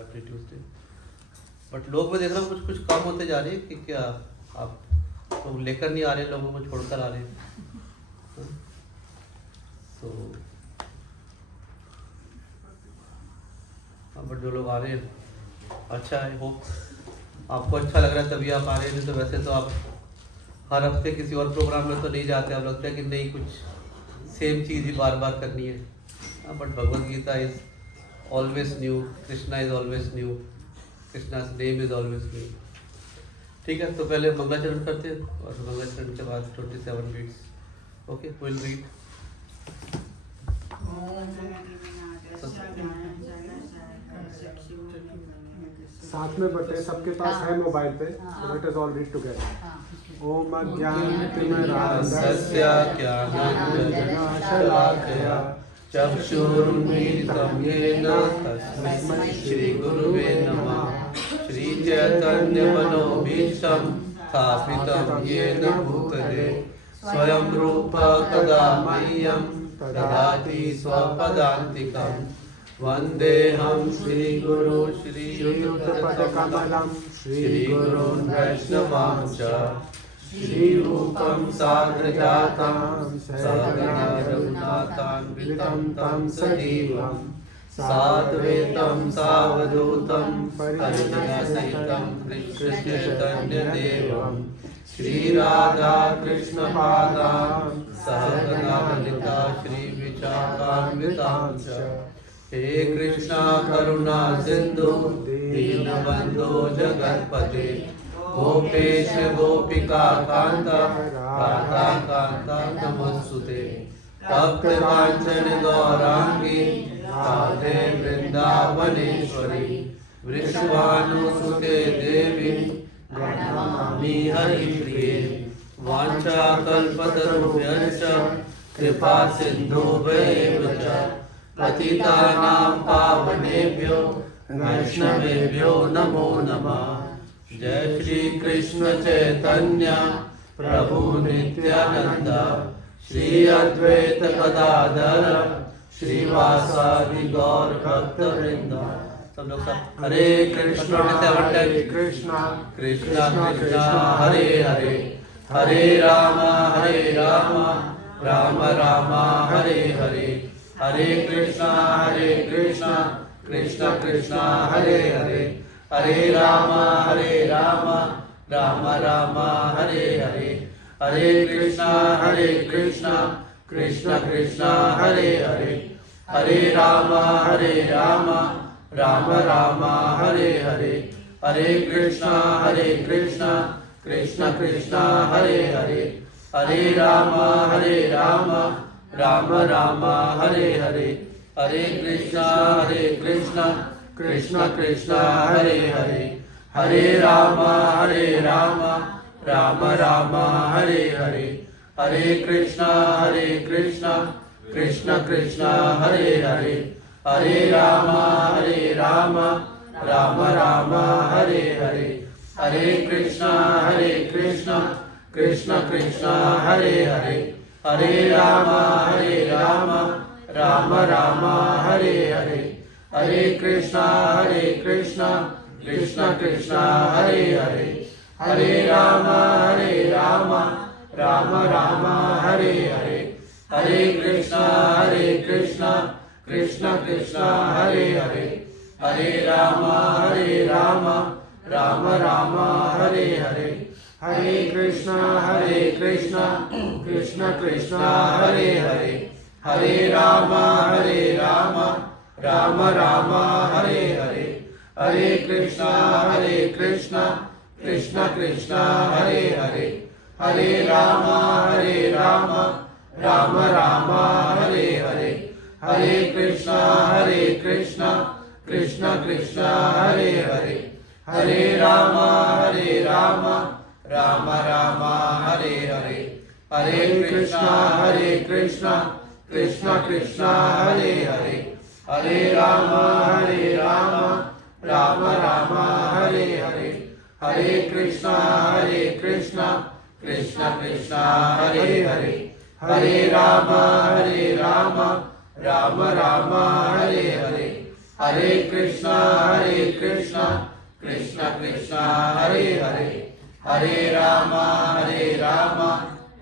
Every Tuesday. But लोग मैं देख रहा हूँ कुछ कुछ कम होते जा रहे हैं कि क्या आप लोग लेकर नहीं आ रहे, लोगों को छोड़कर आ रहे हैं। तो बट जो लोग आ रहे हैं अच्छा है, होप आपको अच्छा लग रहा है तभी आप आ रहे हैं। तो वैसे तो आप हर हफ्ते किसी और प्रोग्राम में तो नहीं जाते, आप लगता है कि नहीं कुछ सेम चीज़ ही बार बार करनी है। But Bhagavad Gita is always new, Krishna is always new, Krishna's name is always new. ठीक है, तो पहले मंगलाचरण करते हैं और मंगलाचरण के बाद 27 बीट्स। Okay, will read. साथ में बटे सबके पास है मोबाइल पे, let us all read together. ओम अज्ञानतिमिरान्धस्य ज्ञानाञ्जनशलाकया चक्षुरुन्मीलितं येन तस्मै श्रीगुरुवे नमः। श्रीचैतन्यमनोभीष्टं स्थापितं येन भूतले स्वयं रूप कदा मह्यं ददाति स्वपदान्तिकम्। वन्देऽहं श्रीगुरु श्रीयुतपदकमलं श्रीगुरून् वैष्णवांश्च श्रीरूपं साग्रजातं सहगण रघुनाथान्वितं तं सजीवं साद्वैतं सावधूतं परिजनसहितं कृष्णचैतन्यदेवं श्रीराधा कृष्णपादां सहगण ललिता श्रीविशाखान्वितांश्च। हे कृष्णा करुणा सिंधु दीनबंधो जगत्पते गोपेश गोपिका कांत राधा कांत नमोस्तुते। भक्त कांचन गौरांगी राधे वृंदावनेश्वरी वृषभानुसुते देवी प्रणमामि हरिप्रिये। वाञ्छाकल्पतरुभ्यश्च कृपा सिन्धुभ्येव च पतितानां पावनेभ्यो वैष्णवेभ्यो नमो नमः। जय श्री कृष्ण चैतन्य प्रभु नित्यानंद श्री अद्वैत गदाधर श्रीवासादि गौर भक्तवृंद। सब लोग सब हरे कृष्णा कृष्णा कृष्णा कृष्णा हरे हरे, हरे राम राम राम हरे हरे, हरे कृष्णा कृष्णा कृष्णा हरे हरे, हरे राम राम राम हरे हरे, हरे कृष्णा कृष्णा कृष्णा हरे हरे, हरे राम राम राम हरे हरे, हरे कृष्णा कृष्णा कृष्णा हरे हरे, हरे राम राम राम हरे हरे, हरे कृष्णा कृष्णा कृष्णा हरे हरे, हरे राम राम राम हरे हरे, हरे कृष्णा कृष्णा कृष्णा हरे हरे, हरे राम राम राम हरे हरे, हरे कृष्णा कृष्णा कृष्णा हरे हरे, हरे राम राम राम हरे हरे, हरे कृष्णा कृष्णा कृष्णा हरे हरे, हरे राम राम राम हरे हरे, हरे कृष्णा कृष्णा कृष्णा हरे हरे, हरे राम राम राम हरे हरे, हरे कृष्णा कृष्णा कृष्णा हरे हरे, हरे राम राम राम हरे हरे, हरे कृष्णा कृष्णा कृष्णा हरे हरे, हरे राम राम राम हरे हरे, हरे कृष्णा कृष्णा कृष्णा हरे हरे, हरे राम राम राम हरे हरे, हरे कृष्णा कृष्णा कृष्णा हरे हरे, हरे राम राम राम हरे हरे, हरे कृष्णा कृष्णा कृष्णा हरे हरे, हरे राम राम राम हरे हरे, हरे कृष्णा कृष्णा कृष्णा हरे हरे, हरे राम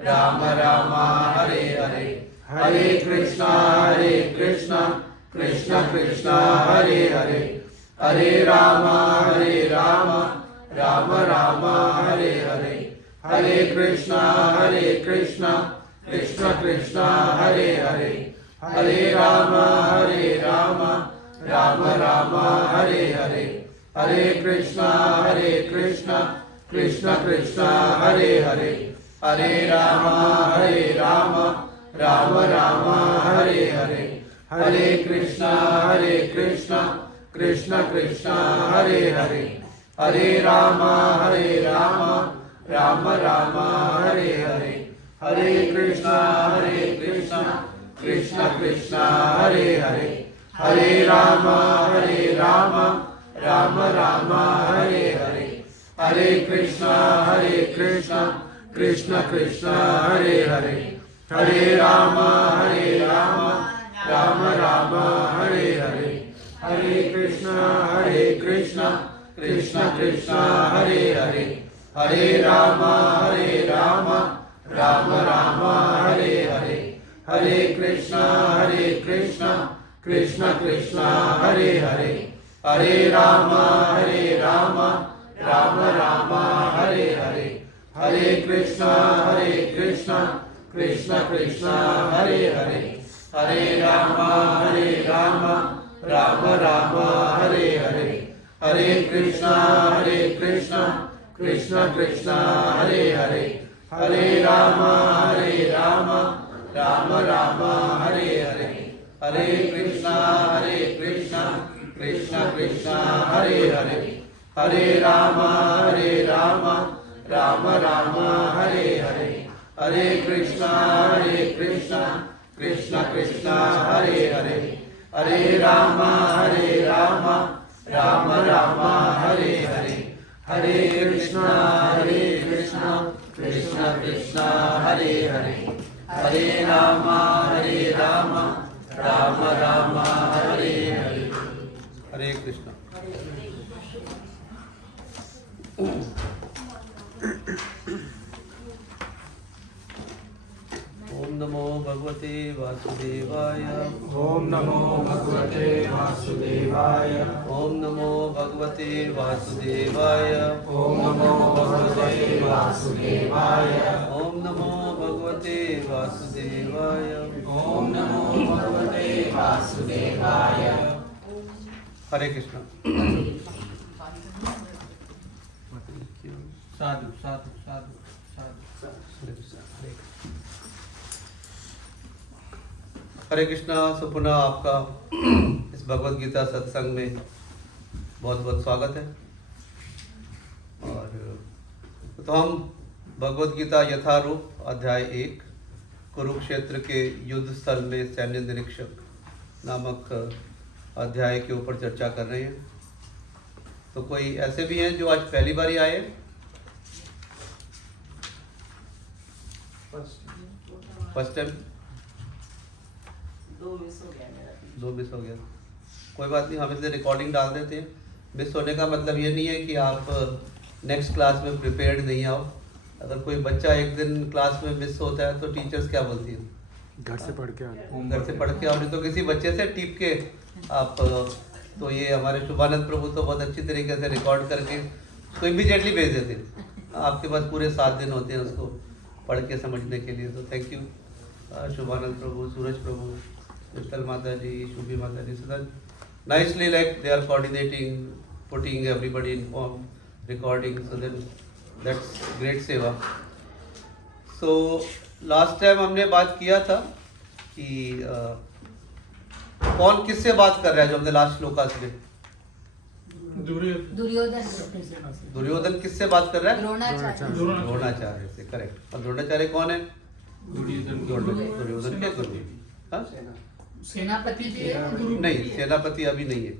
राम राम हरे हरे, हरे कृष्णा कृष्णा कृष्णा हरे हरे, हरे राम राम राम हरे हरे, हरे कृष्णा कृष्णा कृष्णा हरे हरे, हरे राम राम राम हरे हरे, हरे कृष्णा कृष्णा कृष्णा हरे हरे, हरे राम राम राम हरे हरे, हरे कृष्णा कृष्णा कृष्णा हरे हरे, हरे राम राम राम हरे हरे, हरे कृष्णा कृष्णा हरे हरे, हरे राम राम राम हरे हरे, हरे कृष्णा कृष्णा हरे हरे, हरे राम राम राम हरे हरे, हरे कृष्णा कृष्णा हरे हरे, हरे राम राम राम हरे हरे, हरे कृष्णा कृष्णा हरे हरे, हरे राम राम राम हरे हरे, हरे कृष्णा कृष्णा हरे हरे, हरे राम राम राम हरे हरे, हरे कृष्णा कृष्णा हरे हरे, हरे राम राम राम हरे हरे, हरे कृष्णा कृष्णा हरे हरे, हरे राम राम राम हरे हरे, हरे कृष्णा कृष्णा हरे हरे, हरे राम राम राम हरे हरे, हरे कृष्णा कृष्णा हरे हरे, हरे राम राम राम हरे हरे, हरे कृष्णा। ओम नमो भगवते वासुदेवाय, ओम नमो भगवते वासुदेवाय, ओम नमो भगवते वासुदेवाय, ओम नमो भगवते वासुदेवाय, ओम नमो भगवते वासुदेवाय, ओम नमो भगवते वासुदेवाय। हरे कृष्णा। साधु साधु साधु साधु। हरे कृष्णा। सो पुनः आपका इस भगवत गीता सत्संग में बहुत बहुत स्वागत है। और तो हम भगवत गीता यथारूप अध्याय 1 कुरुक्षेत्र के युद्ध स्थल में सैन्य निरीक्षक नामक अध्याय के ऊपर चर्चा कर रहे हैं। तो कोई ऐसे भी हैं जो आज पहली बार ही आए? First time? 2 मिस हो गया मेरा। 2 मिस हो गया, कोई बात नहीं, हम इसलिए रिकॉर्डिंग डाल देते हैं। मिस होने का मतलब ये नहीं है कि आप नेक्स्ट क्लास में प्रिपेयर्ड नहीं आओ। अगर कोई बच्चा एक दिन क्लास में मिस होता है तो टीचर्स क्या बोलती हैं? घर से पढ़ के आओ। घर से पढ़ के आओ, नहीं तो किसी बच्चे से टीप के आप। तो ये हमारे शुभानंद प्रभु तो बहुत अच्छी तरीके से रिकॉर्ड करके उसको इमीडिएटली भेज देते हैं। आपके पास पूरे 7 दिन होते हैं उसको पढ़ के समझने के लिए। तो थैंक यू शुभानंद प्रभु, सूरज प्रभु, विठल माता जी, शुभी माता जी, सदा nicely like they are coordinating, putting everybody in form, recording, so then that's great seva. So last time हमने बात किया था कि कौन किससे बात कर रहा है, जो हमने लास्ट श्लोकास में दुर्योधन किससे बात कर रहा है? द्रोणाचार्य से, करेक्ट। और द्रोणाचार्य कौन है? दुर्योधन के गुरु। हाँ? सेनापति भी है, नहीं, सेनापति अभी नहीं है।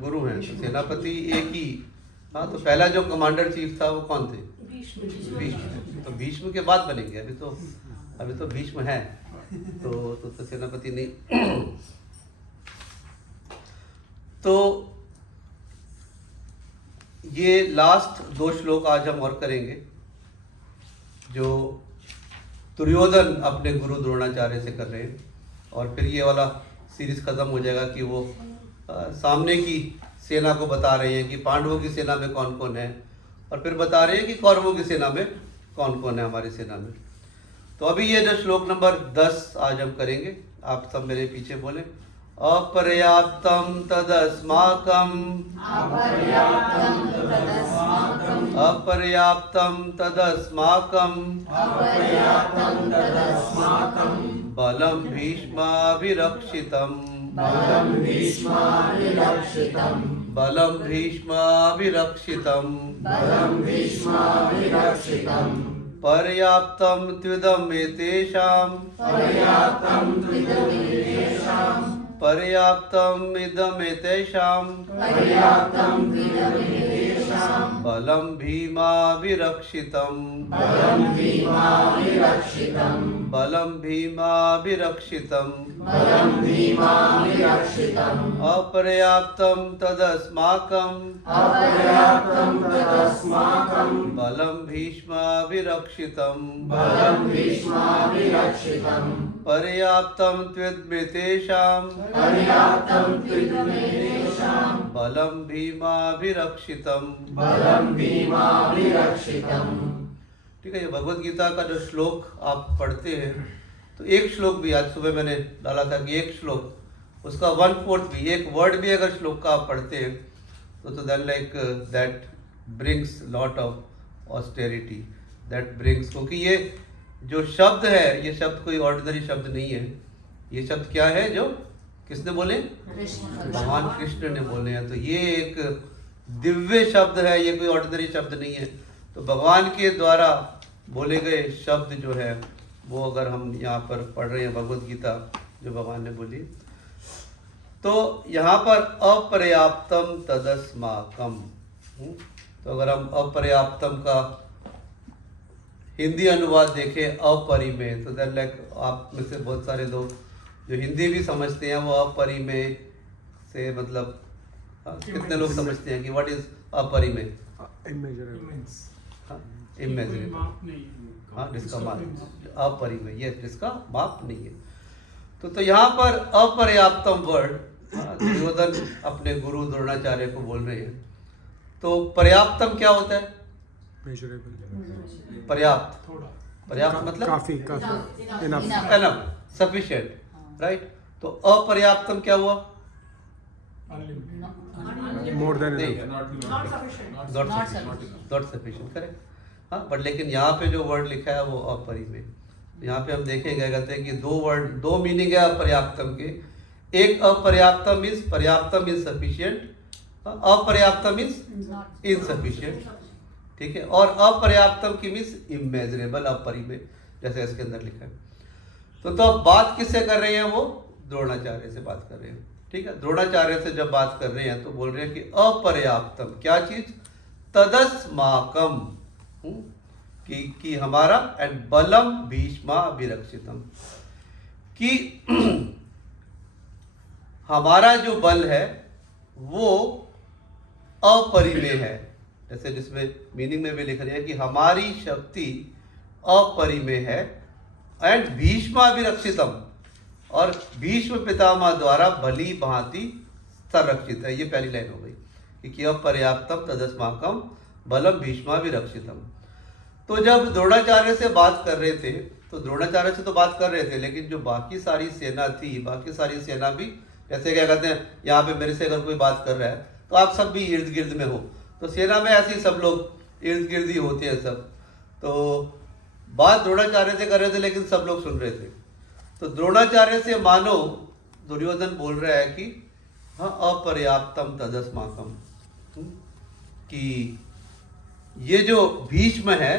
गुरु हैं। तो सेनापति एक ही। हाँ, तो पहला जो कमांडर चीफ था वो कौन थे? भीष्म। तो भीष्म के बाद बनेंगे, अभी तो भीष्म है। तो सेनापति नहीं। ये लास्ट 2 श्लोक आज हम और करेंगे, जो दुर्योधन अपने गुरु द्रोणाचार्य से कर रहे हैं, और फिर ये वाला सीरीज खत्म हो जाएगा कि वो सामने की सेना को बता रहे हैं कि पांडवों की सेना में कौन कौन है, और फिर बता रहे हैं कि कौरवों की सेना में कौन कौन है हमारी सेना में। तो अभी ये जो श्लोक नंबर 10 आज हम करेंगे, आप सब मेरे पीछे बोलें। अपर्याप्तम तदस्माकम, अपर्याप्तम तदस्माकम, बलम भीष्माभिरक्षितम, बलम भीष्माभिरक्षितम, पर्याप्तम त्विदम एतेषां, पर्याप्तम इदम एतेषां, बलम भीमाभिरक्षितम, बलम भीमाभिरक्षितम, अपर्याप्तम तदस्माकं, बलम भीष्माभिरक्षितम, पर्याप्तम त्विदमेतेषां, बलम भीमाभिरक्षितम। ठीक है, ये भगवत गीता का जो श्लोक आप पढ़ते हैं, तो एक श्लोक भी आज सुबह मैंने डाला था कि एक श्लोक उसका 1/4 भी, एक वर्ड भी अगर श्लोक का आप पढ़ते हैं तो then like that brings lot of austerity, that brings, क्योंकि ये जो शब्द है, ये शब्द कोई ऑर्डिनरी शब्द नहीं है। ये शब्द क्या है जो किसने बोले? भगवान कृष्ण ने बोले हैं। तो ये एक दिव्य शब्द है, ये कोई ऑर्डिनरी शब्द नहीं है। तो भगवान के द्वारा बोले गए शब्द जो है वो अगर हम यहाँ पर पढ़ रहे हैं भगवत गीता जो भगवान ने बोली, तो यहाँ पर अपर्याप्तम तदस्माकम, तो अगर हम अपर्याप्तम का हिंदी अनुवाद देखें अपरिमेय, तो देन लाइक आप में से बहुत सारे लोग जो हिंदी भी समझते हैं वो अपरिमेय से मतलब कितने लोग समझते हैं कि व्हाट इज अपरिमेय? इमेजरेबल, हाँ, जिसका माप अपरिमेय, ये जिसका माप नहीं है। तो यहाँ पर अपर्याप्तम वर्ड दुर्योधन अपने गुरु द्रोणाचार्य को बोल रहे हैं। तो पर्याप्तम क्या होता है? पर्याप्त, पर्याप्त मतलब काफी, इनफ, सफिशिएंट, राइट। तो अपर्याप्तम क्या हुआ? More than not sufficient, correct. हाँ, बट लेकिन यहाँ पे जो वर्ड लिखा है वो अपरिमेय। यहाँ पे हम देखेंगे कहते हैं कि दो मीनिंग है अपर्याप्तम के। एक अपर्याप्तम मीन्स पर्याप्तम मीन्स सफिशिएंट, अपर्याप्तम मीन्स इनसफिशिएंट, ठीक है। और अपर्याप्तम की मीन्स इमेजरेबल, अपरिमेय, जैसे इसके अंदर लिखा है। तो अब बात किससे कर रहे हैं? वो द्रोणाचार्य से बात कर रहे हैं, ठीक है। द्रोणाचार्य से जब बात कर रहे हैं तो बोल रहे हैं कि अपर्याप्तम क्या चीज? तदस्माकम, कि हमारा, एंड बलम भीष्माभिरक्षितम, कि हमारा जो बल है वो अपरिमेय है। जैसे जिसमें मीनिंग में भी लिख रहे हैं कि हमारी शक्ति अपरिमेय है, एंड भीष्माभिरक्षितम, और भीष्म पितामह द्वारा भली भांति संरक्षित है। ये पहली लाइन हो गई कि अपर्याप्तम तदस्माकम बलम भीष्माभिरक्षितम। तो जब द्रोणाचार्य से बात कर रहे थे, तो द्रोणाचार्य से तो बात कर रहे थे, लेकिन जो बाकी सारी सेना थी, बाकी सारी सेना भी, जैसे क्या कहते हैं, यहाँ पे मेरे से अगर कोई बात कर रहा है तो आप सब भी इर्द गिर्द में हो, तो सेना में ऐसे ही सब लोग इर्द गिर्द ही होते हैं सब। तो बात द्रोणाचार्य से कर रहे थे लेकिन सब लोग सुन रहे थे। तो द्रोणाचार्य से मानो दुर्योधन बोल रहा है कि हाँ, अपर्याप्तम तदस्माकम, कि ये जो भीष्म है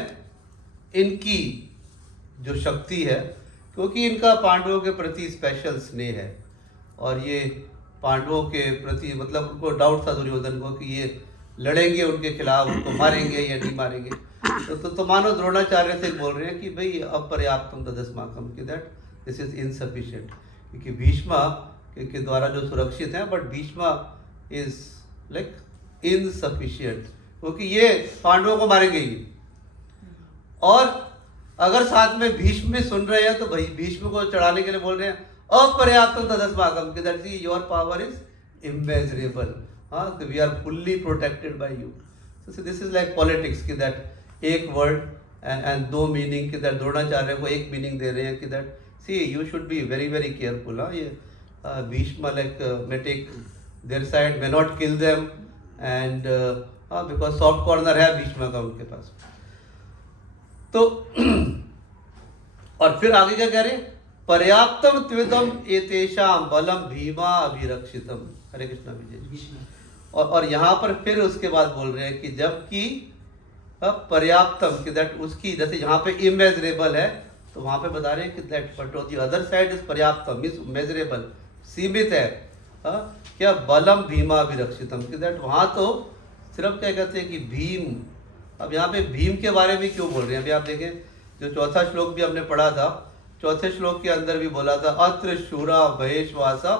इनकी जो शक्ति है, क्योंकि इनका पांडवों के प्रति स्पेशल स्नेह है, और ये पांडवों के प्रति मतलब उनको डाउट था दुर्योधन को कि ये लड़ेंगे उनके खिलाफ, उनको मारेंगे या नहीं मारेंगे। तो मानो द्रोणाचार्य से बोल रहे हैं कि भाई अपर्याप्तम तदस्माकम, कि दैट दिस इज इनसफिशिएंट, क्योंकि भीष्मा के द्वारा जो सुरक्षित है, but Bheeshma is like insufficient क्योंकि ये पांडवों को मारेंगे ही। और अगर साथ में भीष्म भी सुन रहे हैं तो भाई भीष्म को चढ़ाने के लिए बोल रहे हैं अपर्याप्त तदस्माकम कि that your power is immeasurable, हाँ, we are fully protected by you. So this is like politics कि दैट एक वर्ड एंड दो मीनिंग कि दैट द्रोणाचार्य को एक मीनिंग दे रहे हैं कि that see you should be very very careful. हाँ, ये Bhishma like may take their side, may not kill them and because soft corner है भीष्म का उनके पास। तो और फिर आगे क्या कह रहे हैं, पर्याप्तम त्विदम एतेषाम बलम भीमा अभिरक्षितम। हरे कृष्णा विजय जी। और यहाँ पर फिर उसके बाद बोल रहे हैं कि जबकि पर्याप्तम कि दैट उसकी, जैसे यहाँ पे इमेजरेबल है तो वहाँ पे बता रहे हैं कि that but on the other side is पर्याप्तम मींस मेजरेबल, सीमित है। क्या बलम भीमा अभिरक्षितम कि दैट वहाँ तो सिर्फ क्या कहते हैं कि भीम। अब यहाँ पे भीम के बारे में क्यों बोल रहे हैं, अभी आप देखें जो चौथा श्लोक भी हमने पढ़ा था, चौथे श्लोक के अंदर भी बोला था अत्र शूरा महेशवासा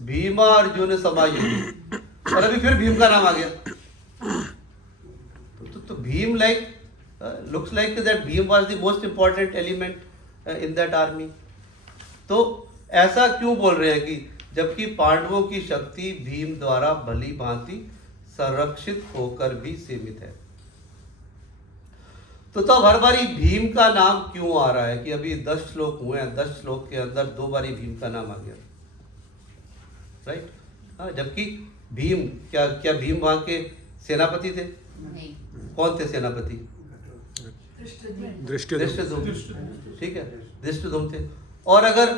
भीमा अर्जुन समायुधि, और अभी फिर भीम का नाम आ गया। तो Bhim like looks like that Bhim was the most important element in that army. तो ऐसा क्यों बोल रहे हैं कि जबकि पांडवों की शक्ति भीम द्वारा भली भांति संरक्षित होकर भी सीमित है। तो तब हर बारी भीम का नाम क्यों आ रहा है कि अभी 10 श्लोक हुए हैं, 10 श्लोक के अंदर 2 बारी भीम का नाम आ गया, राइट। हाँ, जबकि भीम क्या भीम वहां के सेनापति थे? नहीं। कौन थे सेनापति? दृष्टद्युम्न, ठीक है, दृष्टद्युम्न थे। और अगर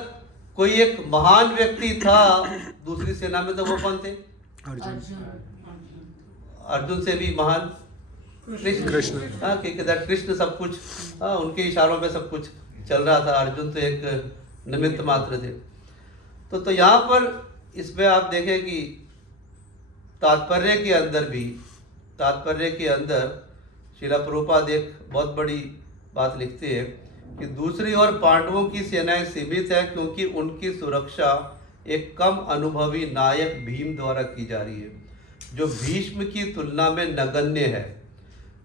कोई एक महान व्यक्ति था दूसरी सेना में तो वो कौन थे? अर्जुन से भी महान कृष्ण। हाँ, क्योंकि कृष्ण सब कुछ, हाँ, उनके इशारों में सब कुछ चल रहा था, अर्जुन तो एक निमित्त मात्र थे। तो यहाँ पर इसमें आप देखें कि तात्पर्य के अंदर श्रीला प्रभुपाद एक बहुत बड़ी बात लिखते हैं कि दूसरी ओर पांडवों की सेनाएं सीमित है क्योंकि उनकी सुरक्षा एक कम अनुभवी नायक भीम द्वारा की जा रही है, जो भीष्म की तुलना में नगण्य है।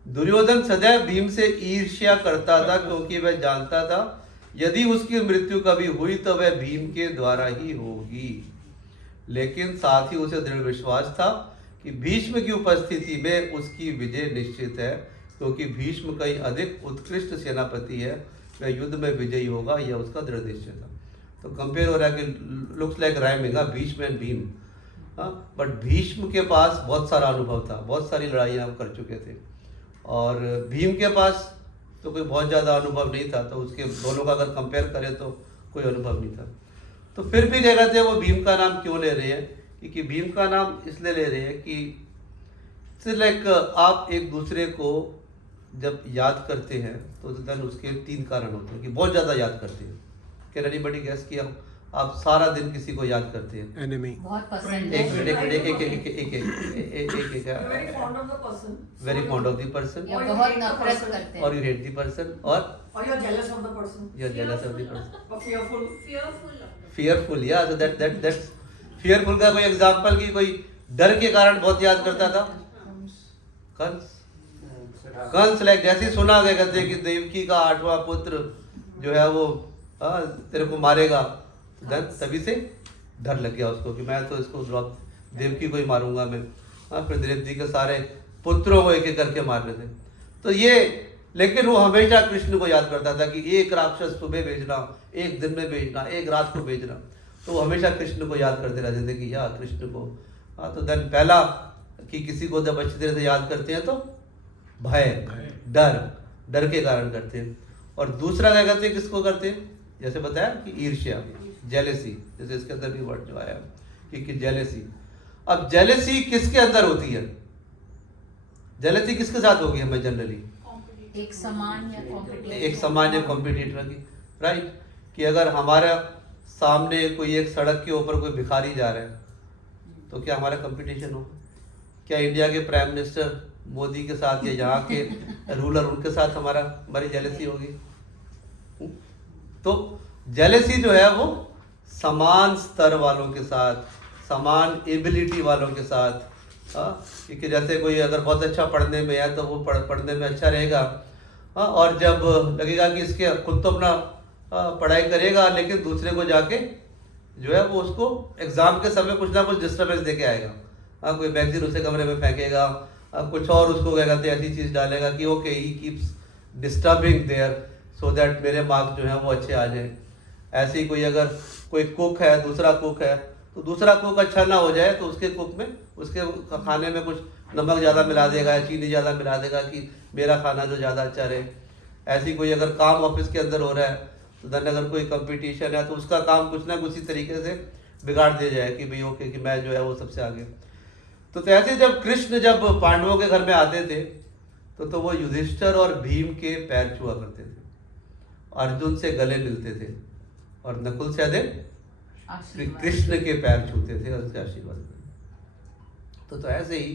दुर्योधन सदैव भीम से ईर्ष्या करता था क्योंकि वह जानता था यदि उसकी मृत्यु कभी हुई तो वह भीम के द्वारा ही होगी, लेकिन साथ ही उसे दृढ़ विश्वास था कि भीष्म की उपस्थिति में उसकी विजय निश्चित है, क्योंकि भीष्म कहीं अधिक उत्कृष्ट सेनापति है, वह युद्ध में विजयी होगा, यह उसका दृढ़ निश्चय था। तो कंपेयर हो रहा है कि looks like rhyming, Bhishma and Bhim. But Bhishma के पास बहुत सारा अनुभव था, बहुत सारी लड़ाइयाँ कर चुके थे, और भीम के पास तो कोई बहुत ज़्यादा अनुभव नहीं था। तो उसके दोनों का अगर कंपेयर करें तो कोई अनुभव नहीं था। तो फिर भी क्या कहते हैं, वो भीम का नाम क्यों ले रहे हैं? क्योंकि भीम का नाम इसलिए ले रहे हैं कि लाइक आप एक दूसरे को जब याद करते हैं तो देन उसके 3 कारण होते हैं कि बहुत ज़्यादा याद करते हैं। कैन एनीबॉडी गेस किया आप सारा दिन किसी को याद करते हैं? एनिमी। बहुत पसंद एक है। Very fond of the person. Very fond of the person, या बहुत नफरत करते हैं। और यू हेट द पर्सन, और Or you're jealous of the person. You are jealous of the person, Or fearful. Fearful. या सो दैट्स फियरफुल का कोई एग्जांपल कि कोई डर के कारण बहुत याद करता था? कंस लाइक जैसे ही सुना गया कहते हैं कि देवकी का 8वां पुत्र जो है वो तेरे को मारेगा, तभी से डर लग गया उसको कि मैं तो इसको देवकी को ही मारूंगा मैं। फिर देवकी के सारे पुत्रों को एक एक करके मार रहे थे। तो ये, लेकिन वो हमेशा कृष्ण को याद करता था कि एक राक्षस सुबह भेजना, एक दिन में भेजना, एक रात को भेजना। तो वो हमेशा कृष्ण को याद करते रहते थे कि यार कृष्ण को। तो देन पहला कि किसी को जब अच्छी तरह से याद करते हैं तो भय, डर के कारण करते हैं। और दूसरा क्या करते हैं, किसको करते हैं? जैसे बताया कि ईर्ष्या, जेलेसी, जैसे इसके अंदर भी वर्ड जो आया कि जेलेसी। अब जेलेसी किसके अंदर होती है? जेलेसी किसके साथ होगी हमें जनरली? एक समान या कॉम्पिटिटिव, एक सामान्य कॉम्पिटिटर की, राइट। कि अगर हमारा सामने कोई एक सड़क के ऊपर कोई भिखारी जा रहा है तो क्या हमारा कंपटीशन हो? क्या इंडिया के प्राइम मिनिस्टर मोदी के साथ या यहाँ के रूलर उनके साथ हमारी जेलेसी होगी? तो जेलेसी जो है वो समान स्तर वालों के साथ, समान एबिलिटी वालों के साथ, क्योंकि जैसे कोई अगर बहुत अच्छा पढ़ने में है तो वो पढ़ने में अच्छा रहेगा। और जब लगेगा कि इसके खुद तो अपना पढ़ाई करेगा लेकिन दूसरे को जाके जो है वो उसको एग्ज़ाम के समय कुछ ना कुछ डिस्टर्बेंस दे के आएगा। कोई मैगजीन उसे कमरे में फेंकेगा, कुछ और उसको क्या कहते हैं ऐसी चीज़ डालेगा कि ओके ही keeps disturbing there so that मेरे मार्क्स जो हैं वो अच्छे आ जाएं। ऐसे ही कोई अगर कोई कुक है, दूसरा कुक है, तो दूसरा कुक अच्छा ना हो जाए तो उसके कुक में उसके खाने में कुछ नमक ज़्यादा मिला देगा या चीनी ज़्यादा मिला देगा कि मेरा खाना जो ज़्यादा अच्छा रहे। ऐसी कोई अगर काम ऑफिस के अंदर हो रहा है तो देन अगर कोई कंपटीशन है तो उसका काम कुछ ना कुछ इसी तरीके से बिगाड़ दिया जाए कि भाई ओके कि मैं जो है वो सबसे आगे। तो ऐसे जब कृष्ण जब पांडवों के घर में आते थे तो वो युधिष्ठिर और भीम के पैर छुआ करते थे, अर्जुन से गले मिलते थे और नकुल सहदेव कृष्ण के पैर छूते थे और उसके आशीर्वाद देते। तो ऐसे ही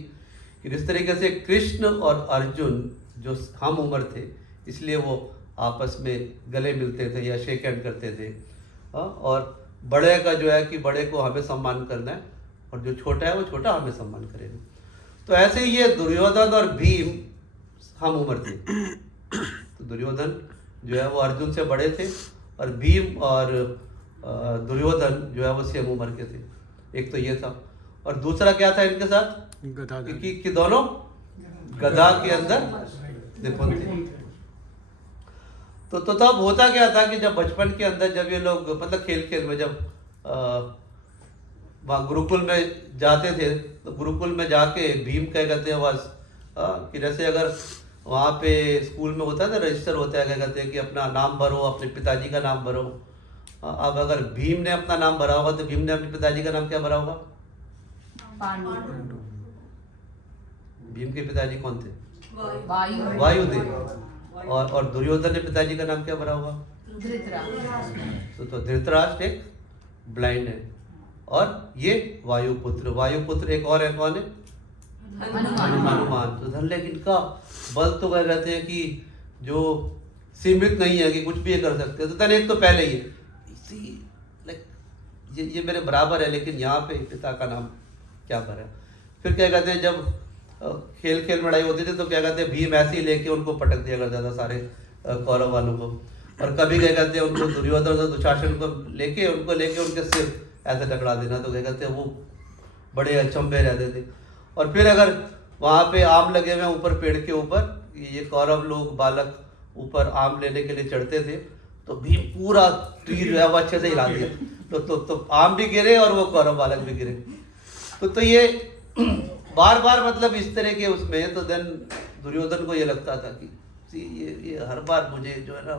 कि जिस तरीके से कृष्ण और अर्जुन जो हम उम्र थे इसलिए वो आपस में गले मिलते थे या शेक हैंड करते थे। और बड़े का जो है कि बड़े को हमें सम्मान करना है और जो छोटा है वो छोटा हमें सम्मान करेगा। तो ऐसे ही ये दुर्योधन और भीम हम उम्र थे। तो दुर्योधन जो है वो अर्जुन से बड़े थे और भीम और दुर्योधन जो है वो सेम उम्र के थे। एक तो ये था और दूसरा क्या था इनके साथ कि दोनों गदा के अंदर निपुण थे। तो तब होता क्या था कि जब बचपन के अंदर जब ये लोग मतलब खेल में जब वहाँ गुरुकुल में जाते थे तो गुरुकुल में जाके भीम क्या कहते हैं बस कि जैसे अगर वहाँ पे स्कूल में होता है ना रजिस्टर होता है क्या कहते हैं कि अपना नाम भरो, अपने पिताजी का नाम भरो। अब अगर भीम ने अपना नाम भरा होगा तो भीम ने अपने पिताजी का नाम क्या भरा होगा? भीम के पिताजी कौन थे? वायु थे। और दुर्योधन ने पिताजी का नाम क्या भरा होगा? धृतराष्ट्र। तो धृतराष्ट्र एक ब्लाइंड है और ये वायुपुत्र एक और है कौन है? हनुमान। तो धन लेकिन इनका बल तो कह कहते हैं कि जो सीमित नहीं है कि कुछ भी ये कर सकते हैं। तो धन एक तो पहले ही ये मेरे बराबर है लेकिन यहाँ पे पिता का नाम क्या भरा। फिर क्या कहते हैं जब खेल में लड़ाई होती थी तो क्या कहते हैं भीम ऐसे ही लेके उनको पटक दिया करता था सारे कौरव वालों को। और कभी क्या कहते हैं उनको दुर्योधन और दुशासन को लेके उनके सिर ऐसे टकरा देना। तो क्या कहते हैं वो बड़े अचंभे रहते थे। और फिर अगर वहाँ पे आम लगे हुए ऊपर पेड़ के ऊपर ये कौरव लोग बालक ऊपर आम लेने के लिए चढ़ते थे तो भीम पूरा तीर जो है वो अच्छे से हिला दिया तो आम भी गिरे और वो कौरव बालक भी गिरे। तो ये बार मतलब इस तरह के उसमें तो देन दुर्योधन को ये लगता था कि ये हर बार मुझे जो है ना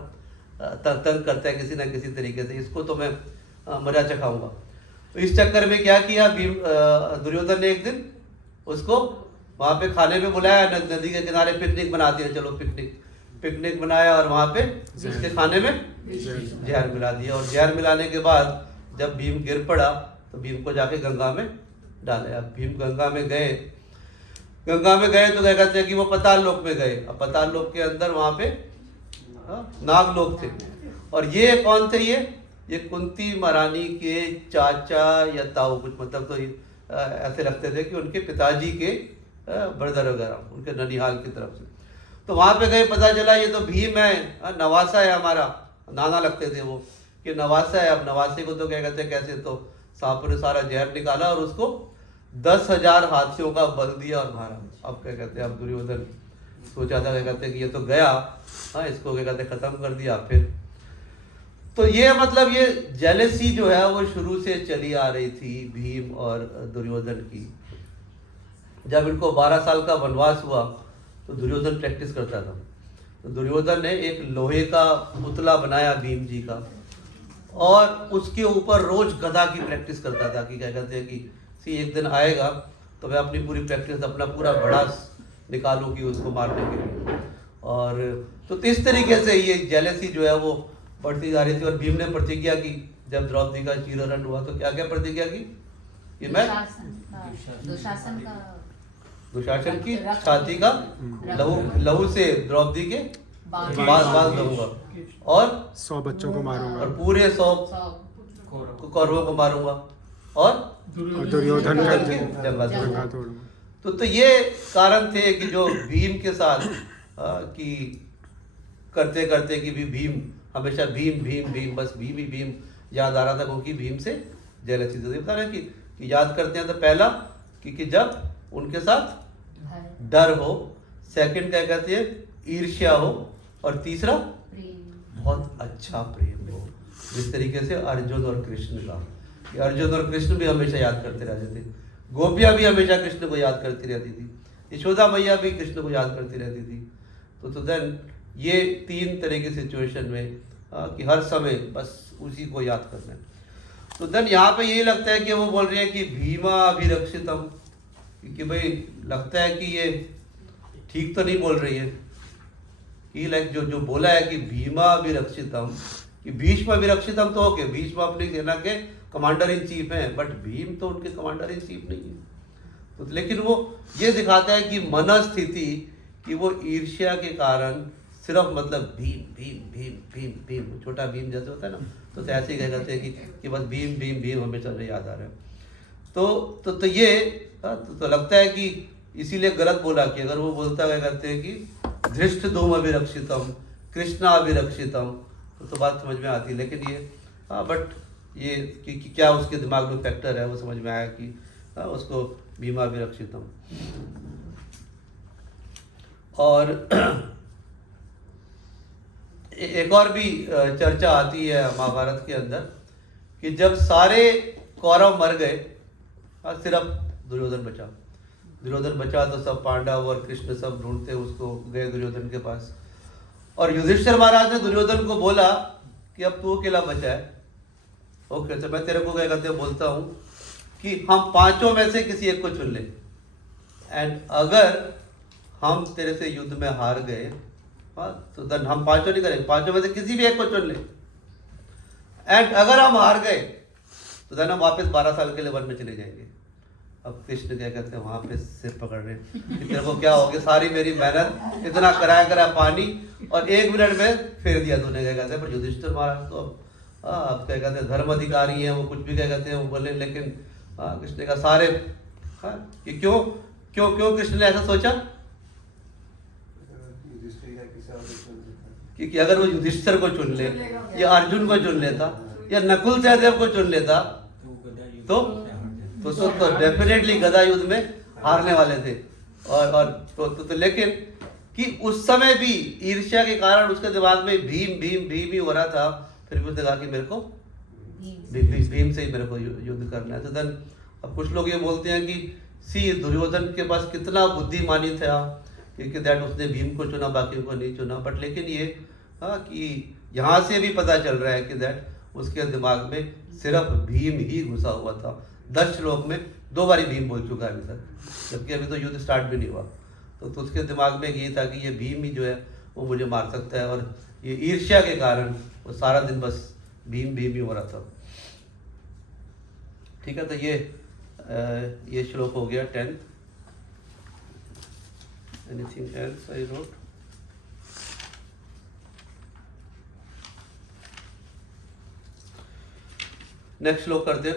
तंग करता है किसी ना किसी तरीके से, इसको तो मैं मजा चखाऊंगा। तो इस चक्कर में क्या किया दुर्योधन ने एक दिन उसको वहाँ पे खाने पे बुलाया, नदी के किनारे पिकनिक बनाती है, चलो पिकनिक बनाया और वहाँ पे उसके खाने में जहर मिला दिया। और जहर मिलाने के बाद जब भीम गिर पड़ा तो भीम को जाके गंगा में डाला। भीम गंगा में गए तो क्या कहते हैं कि वो पाताल लोक में गए। अब पाताल लोक के अंदर वहाँ पे नाग लोग थे। और ये कौन थे? ये कुंती महारानी के चाचा या ताऊ कुछ मतलब तो ऐसे लगते थे कि उनके पिताजी के ब्रदर वगैरह उनके ननिहाल की तरफ से। तो वहाँ पे गए, पता चला ये तो भीम है, नवासा है, हमारा नाना लगते थे वो कि नवासा है। अब नवासे को तो क्या कहते हैं कैसे, तो सांपों ने सारा जहर निकाला और उसको 10,000 हाथियों का बल दिया और मारा। अब क्या कहते हैं अब दुर्योधन सोचा था क्या कहते हैं कि ये तो गया, इसको क्या कहते हैं खत्म कर दिया। फिर तो ये मतलब ये जेलसी जो है वो शुरू से चली आ रही थी भीम और दुर्योधन की। जब इनको 12 साल का वनवास हुआ तो दुर्योधन प्रैक्टिस करता था। तो दुर्योधन ने एक लोहे का पुतला बनाया भीम जी का और उसके ऊपर रोज गदा की प्रैक्टिस करता था कि क्या कहते हैं कि एक दिन आएगा तो मैं अपनी पूरी प्रैक्टिस अपना पूरा भड़ास निकालूंगी उसको मारने के लिए। और तो इस तरीके से ये जेलसी जो है वो बढ़ती जा रही थी। और भीम ने प्रतिज्ञा की, जब द्रौपदी का चीरहरण हुआ तो क्या क्या प्रतिज्ञा की कि मैं दुशासन की छाती का लहू से द्रौपदी के बाल दूंगा और 100 बच्चों को मारूंगा और पूरे 100 कौरवों को मारूंगा और दुर्योधन का जंगा तोड़ूंगा। तो ये कारण थे कि जो भीम के साथ कि करते करते कि भी भीम हमेशा भीम भीम भीम बस भीम ही भीम याद आ रहा था, क्योंकि भीम से जेलसी थी। बता रहे हैं कि याद करते हैं तो पहला कि जब उनके साथ डर हो, सेकंड क्या कहते हैं ईर्ष्या हो, और तीसरा बहुत अच्छा प्रेम हो। जिस तरीके से अर्जुन और कृष्ण का, कि अर्जुन और कृष्ण भी हमेशा याद करते रहते थे, गोपियाँ भी हमेशा कृष्ण को याद करती रहती थी, यशोदा मैया भी कृष्ण को याद करती रहती थी। तो देन ये तीन तरह की सिचुएशन में कि हर समय बस उसी को याद करना है। तो देन यहाँ पे यही लगता है कि वो बोल रही है कि भीमा अभिरक्षितम, कि भाई लगता है कि ये ठीक तो नहीं बोल रही है कि लाइक जो बोला है कि भीमा अभिरक्षितम, कि भीष्म अभिरक्षितम तो ओके, भीष्म अपनी सेना के कमांडर इन चीफ हैं, बट भीम तो उनके कमांडर इन चीफ नहीं है। तो लेकिन वो ये दिखाता है कि मनस्थिति कि वो ईर्ष्या के कारण सिर्फ मतलब भीम भीम भीम भीम भीम, छोटा भीम जैसे होता है ना, तो ऐसे ही कह करते हैं कि बस भीम भीम भीम हमेशा याद आ रहा है। तो ये तो लगता है कि इसीलिए गलत बोला कि अगर वो बोलता है कहते हैं कि धृष्ट धूम अभिरक्षितम कृष्णा अभिरक्षितम, तो बात समझ में आती है। लेकिन ये बट ये कि क्या उसके दिमाग में फैक्टर है, वो समझ में आया कि उसको भीमा अभिरक्षितम। और एक और भी चर्चा आती है महाभारत के अंदर कि जब सारे कौरव मर गए, सिर्फ दुर्योधन बचा। दुर्योधन बचा तो सब पांडव और कृष्ण सब ढूंढते उसको गए दुर्योधन के पास, और युधिष्ठिर महाराज ने दुर्योधन को बोला कि अब तू अकेला बचा है, ओके तो मैं तेरे को क्या कहते बोलता हूँ कि हम पांचों में से किसी एक को चुन ले, एंड अगर हम तेरे से युद्ध में हार गए तो देन हम पांचों नहीं करेंगे, पांचों में से किसी भी एक को चुन ले, एंड अगर हम हार गए तो देन हम वापस 12 साल के लिए वन में चले जाएंगे। अब कृष्ण क्या कहते हैं वहां पे सिर पकड़ रहे हैं कि तेरे को क्या हो गया, सारी मेरी मेहनत इतना कराया पानी और 1 मिनट में फेर दिया तूने, क्या कहते हैं। पर युधिष्ठिर महाराज तो अब क्या कहते हैं धर्म अधिकारी हैं, वो कुछ भी क्या कहते हैं वो बोले, लेकिन कृष्ण का सारे कि क्यों क्यों क्यों कृष्ण ने ऐसा सोचा कि अगर वो युधिष्ठिर को चुन ले या अर्जुन को चुन लेता या नकुल सहदेव को चुन लेता तो डेफिनेटली गदा युद्ध में हारने वाले थे। और तो लेकिन कि उस समय भी ईर्ष्या के कारण उसके दिमाग में भीम भीम भीम ही हो रहा था, फिर भी उसने कहा कि मेरे को भीम से ही मेरे को युद्ध करना है। तो देन अब कुछ लोग ये बोलते हैं कि दुर्योधन के पास कितना बुद्धिमानी था क्योंकि दैट उसने भीम को चुना, बाकी को नहीं चुना। बट लेकिन ये कि यहाँ से भी पता चल रहा है कि दैट उसके दिमाग में सिर्फ भीम ही घुसा हुआ था। 10 श्लोक में 2 बारी भीम बोल चुका है अभी तक, जबकि अभी तो युद्ध स्टार्ट भी नहीं हुआ। तो उसके दिमाग में ये था कि ये भीम ही जो है वो मुझे मार सकता है, और ये ईर्ष्या के कारण वो सारा दिन बस भीम भीम ही हो रहा था। ठीक है, तो ये श्लोक हो गया 10th। Anything else I wrote? Next श्लोक करते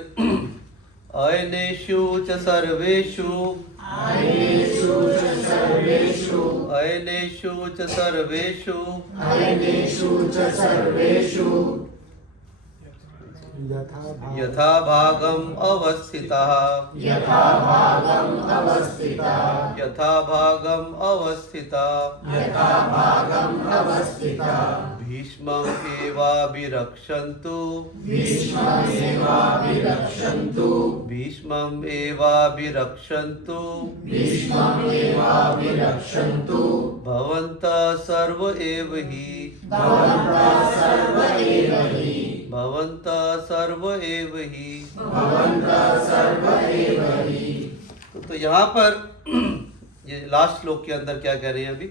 अयनेषु च सर्वेषु अयनेषु च सर्वेषु यथा भागम अवस्थितः भीष्मं एवाभिरक्षन्तु भवन्तः सर्व एव हि तो यहाँ पर ये लास्ट श्लोक के अंदर क्या कह रहे हैं अभी,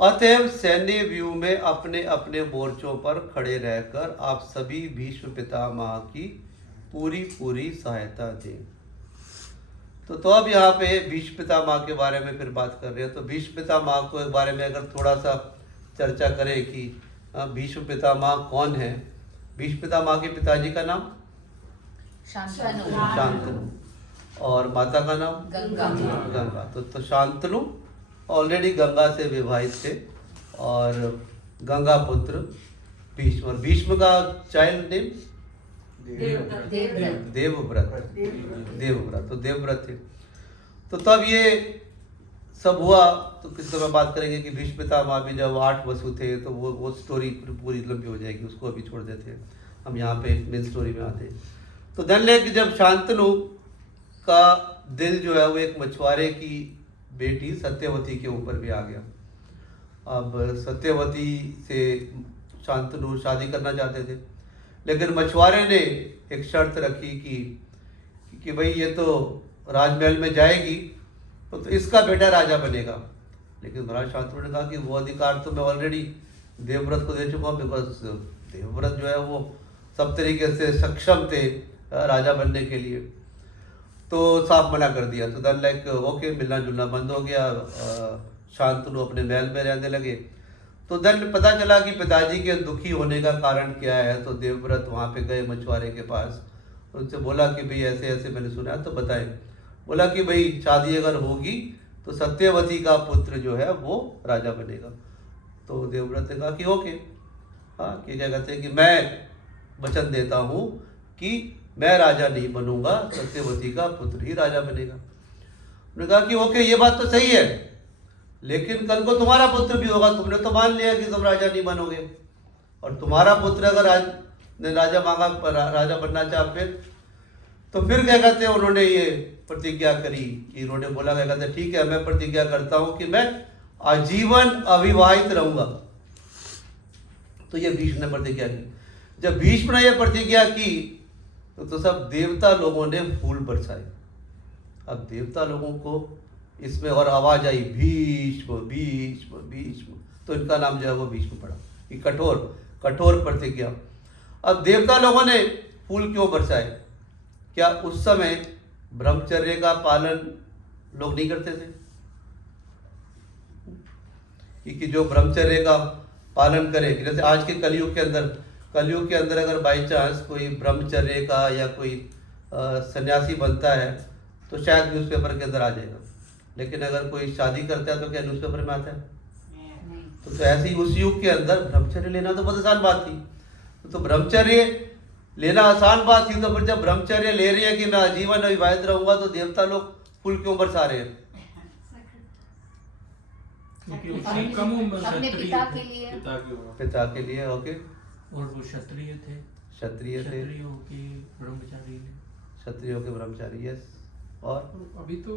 अतएव सैन्य व्यू में अपने अपने मोर्चों पर खड़े रहकर आप सभी भीष्म पितामह की पूरी सहायता दें। तो अब यहाँ पे भीष्म पितामह के बारे में फिर बात कर रहे हैं। तो भीष्म पितामह के बारे में अगर थोड़ा सा चर्चा करें कि भीष्म पितामह कौन है। भीष्म पितामह के पिताजी का नाम शांतनु। शांतनु। और माता का नाम गंगा। गंगा। तो शांतनु ऑलरेडी गंगा से विवाहित थे और गंगा पुत्र भीष्म, और भीष्म का चाइल्ड नेम देवव्रत। देवव्रत। देवव्रत, तो देवव्रत थे। तो तब ये सब हुआ, तो किस समय बात करेंगे कि भीष्म पितामह भी जब 8 वसु थे, तो वो स्टोरी पूरी लंबी हो जाएगी, उसको अभी छोड़ देते हैं, हम यहाँ पे मेन स्टोरी में आते हैं। तो धन ले कि जब शांतनु का दिल जो है वो एक मछुआरे की बेटी सत्यवती के ऊपर भी आ गया। अब सत्यवती से शांतनु शादी करना चाहते थे, लेकिन मछुआरे ने एक शर्त रखी कि भाई ये तो राजमहल में जाएगी तो इसका बेटा राजा बनेगा। लेकिन महाराज शांतनु ने कहा कि वो अधिकार तो मैं ऑलरेडी देवव्रत को दे चुका हूँ, बिकॉज देवव्रत जो है वो सब तरीके से सक्षम थे राजा बनने के लिए। तो साफ मना कर दिया। तो देन लाइक ओके, मिलना जुलना बंद हो गया, शांतनु अपने महल में रहने लगे। तो देन पता चला कि पिताजी के दुखी होने का कारण क्या है। तो देवव्रत वहाँ पे गए मछुआरे के पास, उनसे बोला कि भाई ऐसे ऐसे मैंने सुना है, तो बताएं। बोला कि भाई शादी अगर होगी तो सत्यवती का पुत्र जो है वो राजा बनेगा। तो देवव्रत ने कहा कि ओके, हाँ, कि क्या कहते हैं कि मैं वचन देता हूँ कि मैं राजा नहीं बनूंगा, सत्यवती का पुत्र ही राजा बनेगा। उन्होंने कहा कि ओके, ये बात तो सही है, लेकिन कल को तुम्हारा पुत्र भी होगा, तुमने तो मान लिया कि तुम राजा नहीं बनोगे, और तुम्हारा पुत्र अगर राजा मांगा, राजा बनना चाहे, तो फिर क्या कहते हैं उन्होंने ये प्रतिज्ञा करी कि उन्होंने बोला, क्या कहते हैं ठीक है, मैं प्रतिज्ञा करता हूं कि मैं आजीवन अविवाहित रहूंगा। तो ये भीष्म ने प्रतिज्ञा की। जब भीष्म ने यह प्रतिज्ञा की तो सब देवता लोगों ने फूल बरसाए। अब देवता लोगों को इसमें और आवाज आई भीष्म भीष्म भीष्म, तो इनका नाम जो है वो भीष्म पड़ा, कि कठोर कठोर प्रतिज्ञा। अब देवता लोगों ने फूल क्यों बरसाए? क्या उस समय ब्रह्मचर्य का पालन लोग नहीं करते थे? कि जो ब्रह्मचर्य का पालन करे, जैसे आज के कलयुग के अंदर अगर बाई चांस कोई ब्रह्मचर्य का या कोई सन्यासी बनता है तो शायद न्यूज़पेपर के अंदर आ जाएगा, लेकिन अगर कोई शादी करता है तो क्या न्यूज़पेपर में आता है? तो ऐसे ही उस युग के अंदर ब्रह्मचर्य लेना तो बहुत आसान बात थी। तो ब्रह्मचर्य लेना आसान बात थी, तो फिर जब ब्रह्मचर्य ले रही है कि मैं आजीवन अविवाहित रहूंगा, तो देवता लोग फूल क्यों बरसा रहे हैं? क्योंकि उसकी कम उम्र अपने क्षत्रिय पिता थे। के लिए। पिता के लिए, ओके, और वो क्षत्रिय थे, क्षत्रिय थे, क्षत्रियों के ब्रह्मचारी ने। क्षत्रियों के ब्रह्मचारी, यस। और अभी तो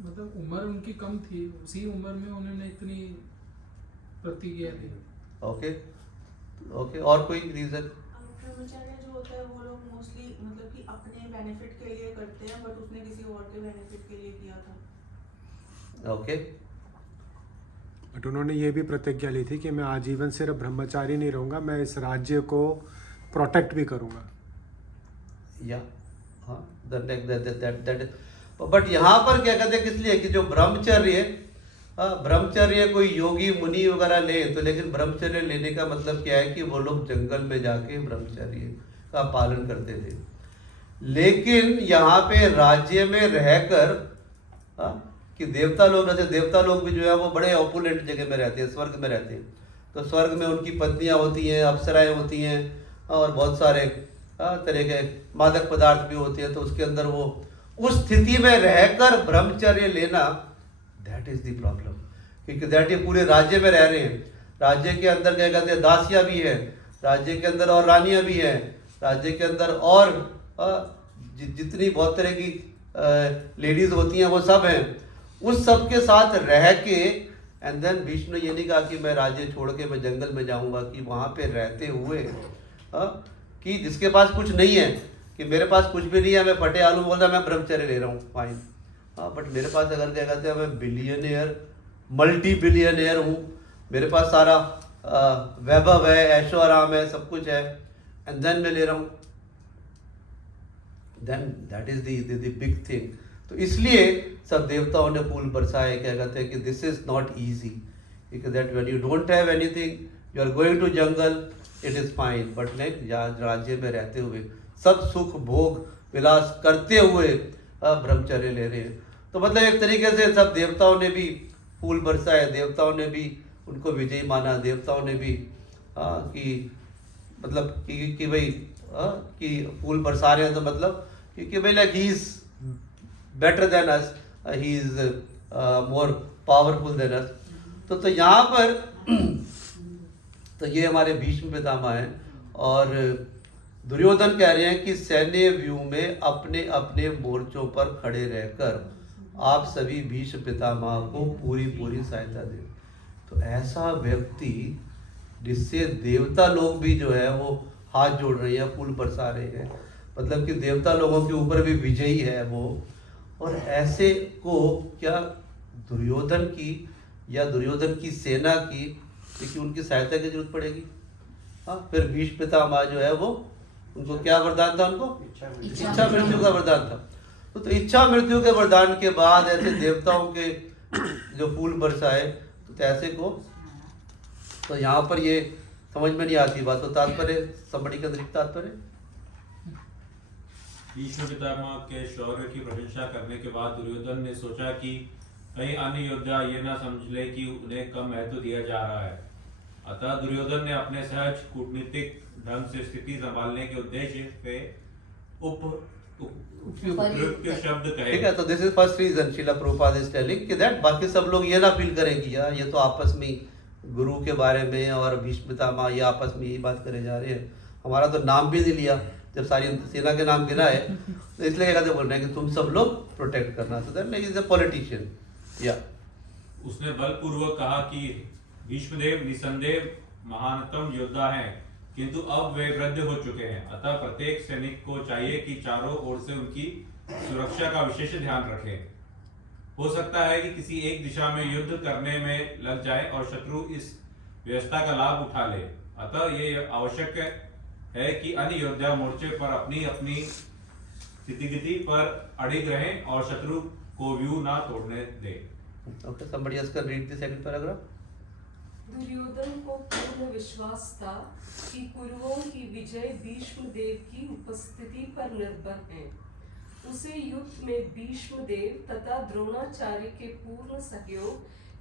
मतलब उम्र उनकी कम थी, उसी उम्र में उन्होंने इतनी प्रतिज्ञा दी। ओके ओके, और कोई रीजन? ब्रह्मचर्य जो होता है वो लोग मोस्टली मतलब कि अपने बेनिफिट के लिए करते हैं, बट उसने किसी और के बेनिफिट के लिए किया था। ओके, बट उन्होंने ये भी प्रतिज्ञा ली थी कि मैं आजीवन सिर्फ ब्रह्मचारी नहीं रहूंगा, मैं इस राज्य को प्रोटेक्ट भी करूंगा। या हाँ, दैट। बट यहाँ पर क्या कहते हैं, किस लिए कि जो ब्रह्मचर्य कोई योगी मुनि वगैरह ले, तो लेकिन ब्रह्मचर्य लेने का मतलब क्या है कि वो लोग जंगल में जाके ब्रह्मचर्य का पालन करते थे। लेकिन यहाँ पे राज्य में रहकर कि देवता लोग, जैसे देवता लोग भी जो है वो बड़े ऑपुलेंट जगह में रहते हैं, स्वर्ग में रहते हैं। तो स्वर्ग में उनकी पत्नियां होती हैं, अप्सराएं होती हैं, और बहुत सारे तरह के मादक पदार्थ भी होते हैं। तो उसके अंदर वो उस स्थिति में रहकर ब्रह्मचर्य लेना, दैट इज द प्रॉब्लम। क्योंकि दैट ये पूरे राज्य में रह रहे हैं, राज्य के अंदर क्या कहते हैं दासियां भी है, राज्य के अंदर और रानियां भी हैं, राज्य के अंदर और जितनी बहुत तरह की लेडीज होती हैं वो सब हैं। उस सब के साथ रह के एंड देन भीष्म ने ये नहीं कहा कि मैं राज्य छोड़ के मैं जंगल में जाऊंगा, कि वहाँ पे रहते हुए कि जिसके पास कुछ नहीं है, कि मेरे पास कुछ भी नहीं है, मैं फटे आलू बोल रहा मैं ब्रह्मचर्य ले रहा हूँ, फाइन। बट मेरे पास अगर क्या कहते हैं मैं बिलियनियर मल्टी बिलियनियर हूँ, मेरे पास सारा वैभव है, ऐशो आराम है, सब कुछ है, एंड देन मैं ले रहा हूँ, then that is the big thing. तो इसलिए सब देवताओं ने फूल बरसाए, क्या कहते हैं कि this is not easy, because that when you don't have anything you are going to jungle it is fine, but like राज्य में रहते हुए सब सुख भोग विलास करते हुए ब्रह्मचर्य ले रहे हैं। तो मतलब एक तरीके से सब देवताओं ने भी फूल बरसाए, देवताओं ने भी उनको विजयी माना, देवताओं ने भी कि मतलब कि भाई कि फूल बरसा रहे हैं तो मतलब कि भाई like he is better than us, he is more powerful than us. तो यहाँ पर तो ये हमारे भीष्म पितामह हैं और दुर्योधन कह रहे हैं कि सैन्य व्यूह में अपने अपने मोर्चों पर खड़े रहकर आप सभी भीष्म पितामह को पूरी सहायता दें। तो ऐसा व्यक्ति जिससे देवता लोग भी जो है वो हाथ जोड़ रहे हैं, फूल बरसा रहे हैं, मतलब कि देवता लोगों के ऊपर भी विजयी है वो, और ऐसे को क्या दुर्योधन की या दुर्योधन की सेना की क्योंकि उनकी सहायता की जरूरत पड़ेगी। हाँ, फिर भीष्म पितामह जो है वो उनको क्या वरदान था, उनको इच्छा मृत्यु का वरदान था। तो इच्छा मृत्यु के वरदान के बाद ऐसे देवताओं के जो फूल बरसाए तो ऐसे को तो यहाँ पर ये समझ में नहीं आती बात। तो तात्पर्य समझी का दृष्टि तात्पर्य भीष्म पितामह के शौर्य की प्रशंसा करने के बाद दुर्योधन ने सोचा कि कहीं अन्य योद्धा ये ना समझ ले कि उन्हें कम महत्व दिया जा रहा है। अतः दुर्योधन ने अपने सहज कूटनीतिक ढंग से स्थिति संभालने के उद्देश्य पे उपयुक्त शब्द कहे। ठीक है, तो this is first reason Shila Prabhupad is telling कि दैट बाकी सब लोग ये ना फील करें कि यार ये तो आपस में गुरु के बारे में और भीष्म पितामह ये आपस में यही बात करे जा रहे हैं, हमारा तो नाम भी नहीं लिया जब सारी सेना के नाम गिना है, तो इसलिए कहते बोल रहे हैं कि तुम सब लोग प्रोटेक्ट करना। तो दैट इज अ पॉलिटिशियन। या उसने बलपूर्वक कहा कि भीष्मदेव निसंदेह महानतम योद्धा हैं, किंतु अब वे वृद्ध हो चुके हैं। अतः प्रत्येक सैनिक को चाहिए कि चारों ओर से उनकी सुरक्षा का विशेष ध्यान रखें। हो सकता है कि किसी एक दिशा में युद्ध करने में लग जाए और शत्रु इस व्यवस्था का लाभ उठा ले। अतः ये आवश्यक है कि अन्य योद्धा मोर्चे पर अपनी अपनी स्थितिगति पर अड़िग रहें और शत्रु को व्यूह ना तोड़ने दें। Okay, somebody else can read the second paragraph. Duryodhan को पूर्ण विश्वास था कि कुरुओं की विजय भीष्म देव की उपस्थिति पर निर्भर है। उसे युद्ध में भीष्म देव तथा द्रोणाचार्य के पूर्ण सहयोग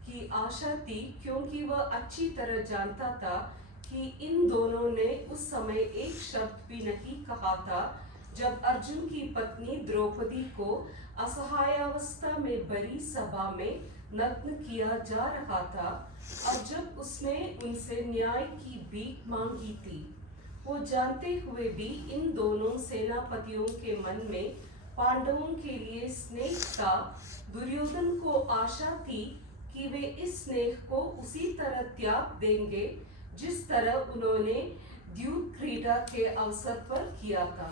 की आशा थी, क्योंकि वह अच्छी तरह जानता था कि इन दोनों ने उस समय एक शब्द भी नहीं कहा था जब अर्जुन की पत्नी द्रौपदी को असहायावस्था में भरी सभा में नग्न किया जा रहा था, और जब उसने उनसे न्याय की भीख मांगी थी। वो जानते हुए भी इन दोनों सेनापतियों के मन में पांडवों के लिए स्नेह था। दुर्योधन को आशा थी कि वे इस स्नेह को उसी तरह त्याग देंगे जिस तरह उन्होंने द्यूत क्रीड़ा के अवसर पर किया था।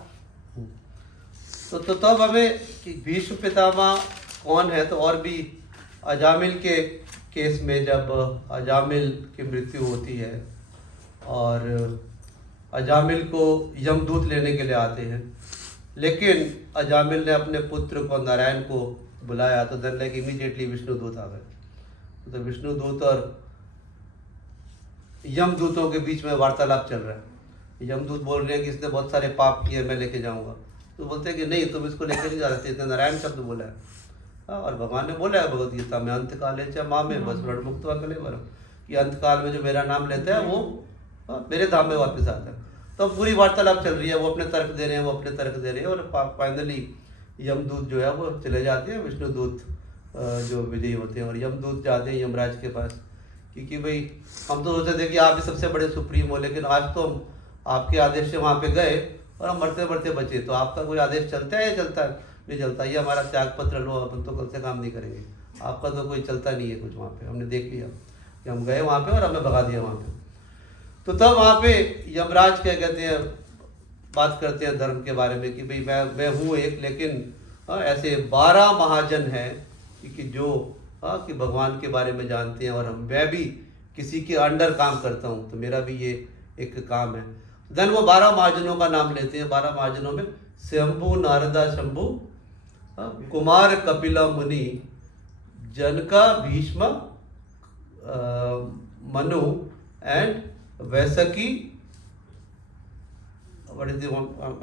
तो तब हमें कि भीष्म पितामह कौन है, तो और भी अजामिल के केस में जब अजामिल की मृत्यु होती है और अजामिल को यमदूत लेने के लिए आते हैं, लेकिन अजामिल ने अपने पुत्र को नारायण को बुलाया तो देन लाइक इमीडिएटली विष्णुदूत आ गए। तो विष्णुदूत और यमदूतों के बीच में वार्तालाप चल रहा है। यमदूत बोल रहे हैं कि इसने बहुत सारे पाप किए, मैं लेके जाऊंगा। तो बोलते हैं कि नहीं, तुम इसको लेके नहीं जा सकते, इसने नारायण शब्द बोला है। और भगवान ने बोला है भगवद गीता में, अंत काले च माँ में बस रण मुक्त कलेवरम, कि अंत काल में जो मेरा नाम लेता है वो मेरे धाम में वापस आता है। तो पूरी वार्तालाप चल रही है, वो अपने तर्क दे रहे हैं, वो अपने तर्क दे रहे हैं, और फाइनली यमदूत जो है वो चले जाते हैं, विष्णुदूत जो विजयी होते हैं, और यमदूत जाते हैं यमराज के पास, क्योंकि भाई हम तो सोचते थे कि आप ही सबसे बड़े सुप्रीम हो, लेकिन आज तो हम आपके आदेश से वहाँ पे गए और हम मरते मरते बचे, तो आपका कोई आदेश चलता है या चलता है नहीं चलता, ये हमारा त्याग पत्र लो, अपन तो कल से काम नहीं करेंगे, आपका तो कोई चलता नहीं है कुछ वहाँ पे। हमने देख लिया कि हम गए वहाँ पे और हमें भगा दिया वहाँ पे। तो तब वहाँ पे यमराज क्या कहते हैं, बात करते हैं धर्म के बारे में कि भाई मैं हूँ एक, लेकिन ऐसे 12 महाजन हैं कि जो कि भगवान के बारे में जानते हैं, और मैं भी किसी के अंडर काम करता हूँ, तो मेरा भी ये एक काम है। देन वो 12 महाजनों का नाम लेते हैं। 12 महाजनों में Shambhu, Narada Shambhu, Kumar Kapila Muni, Janaka, Bhishma, Manu and Vaiyasaki, what is the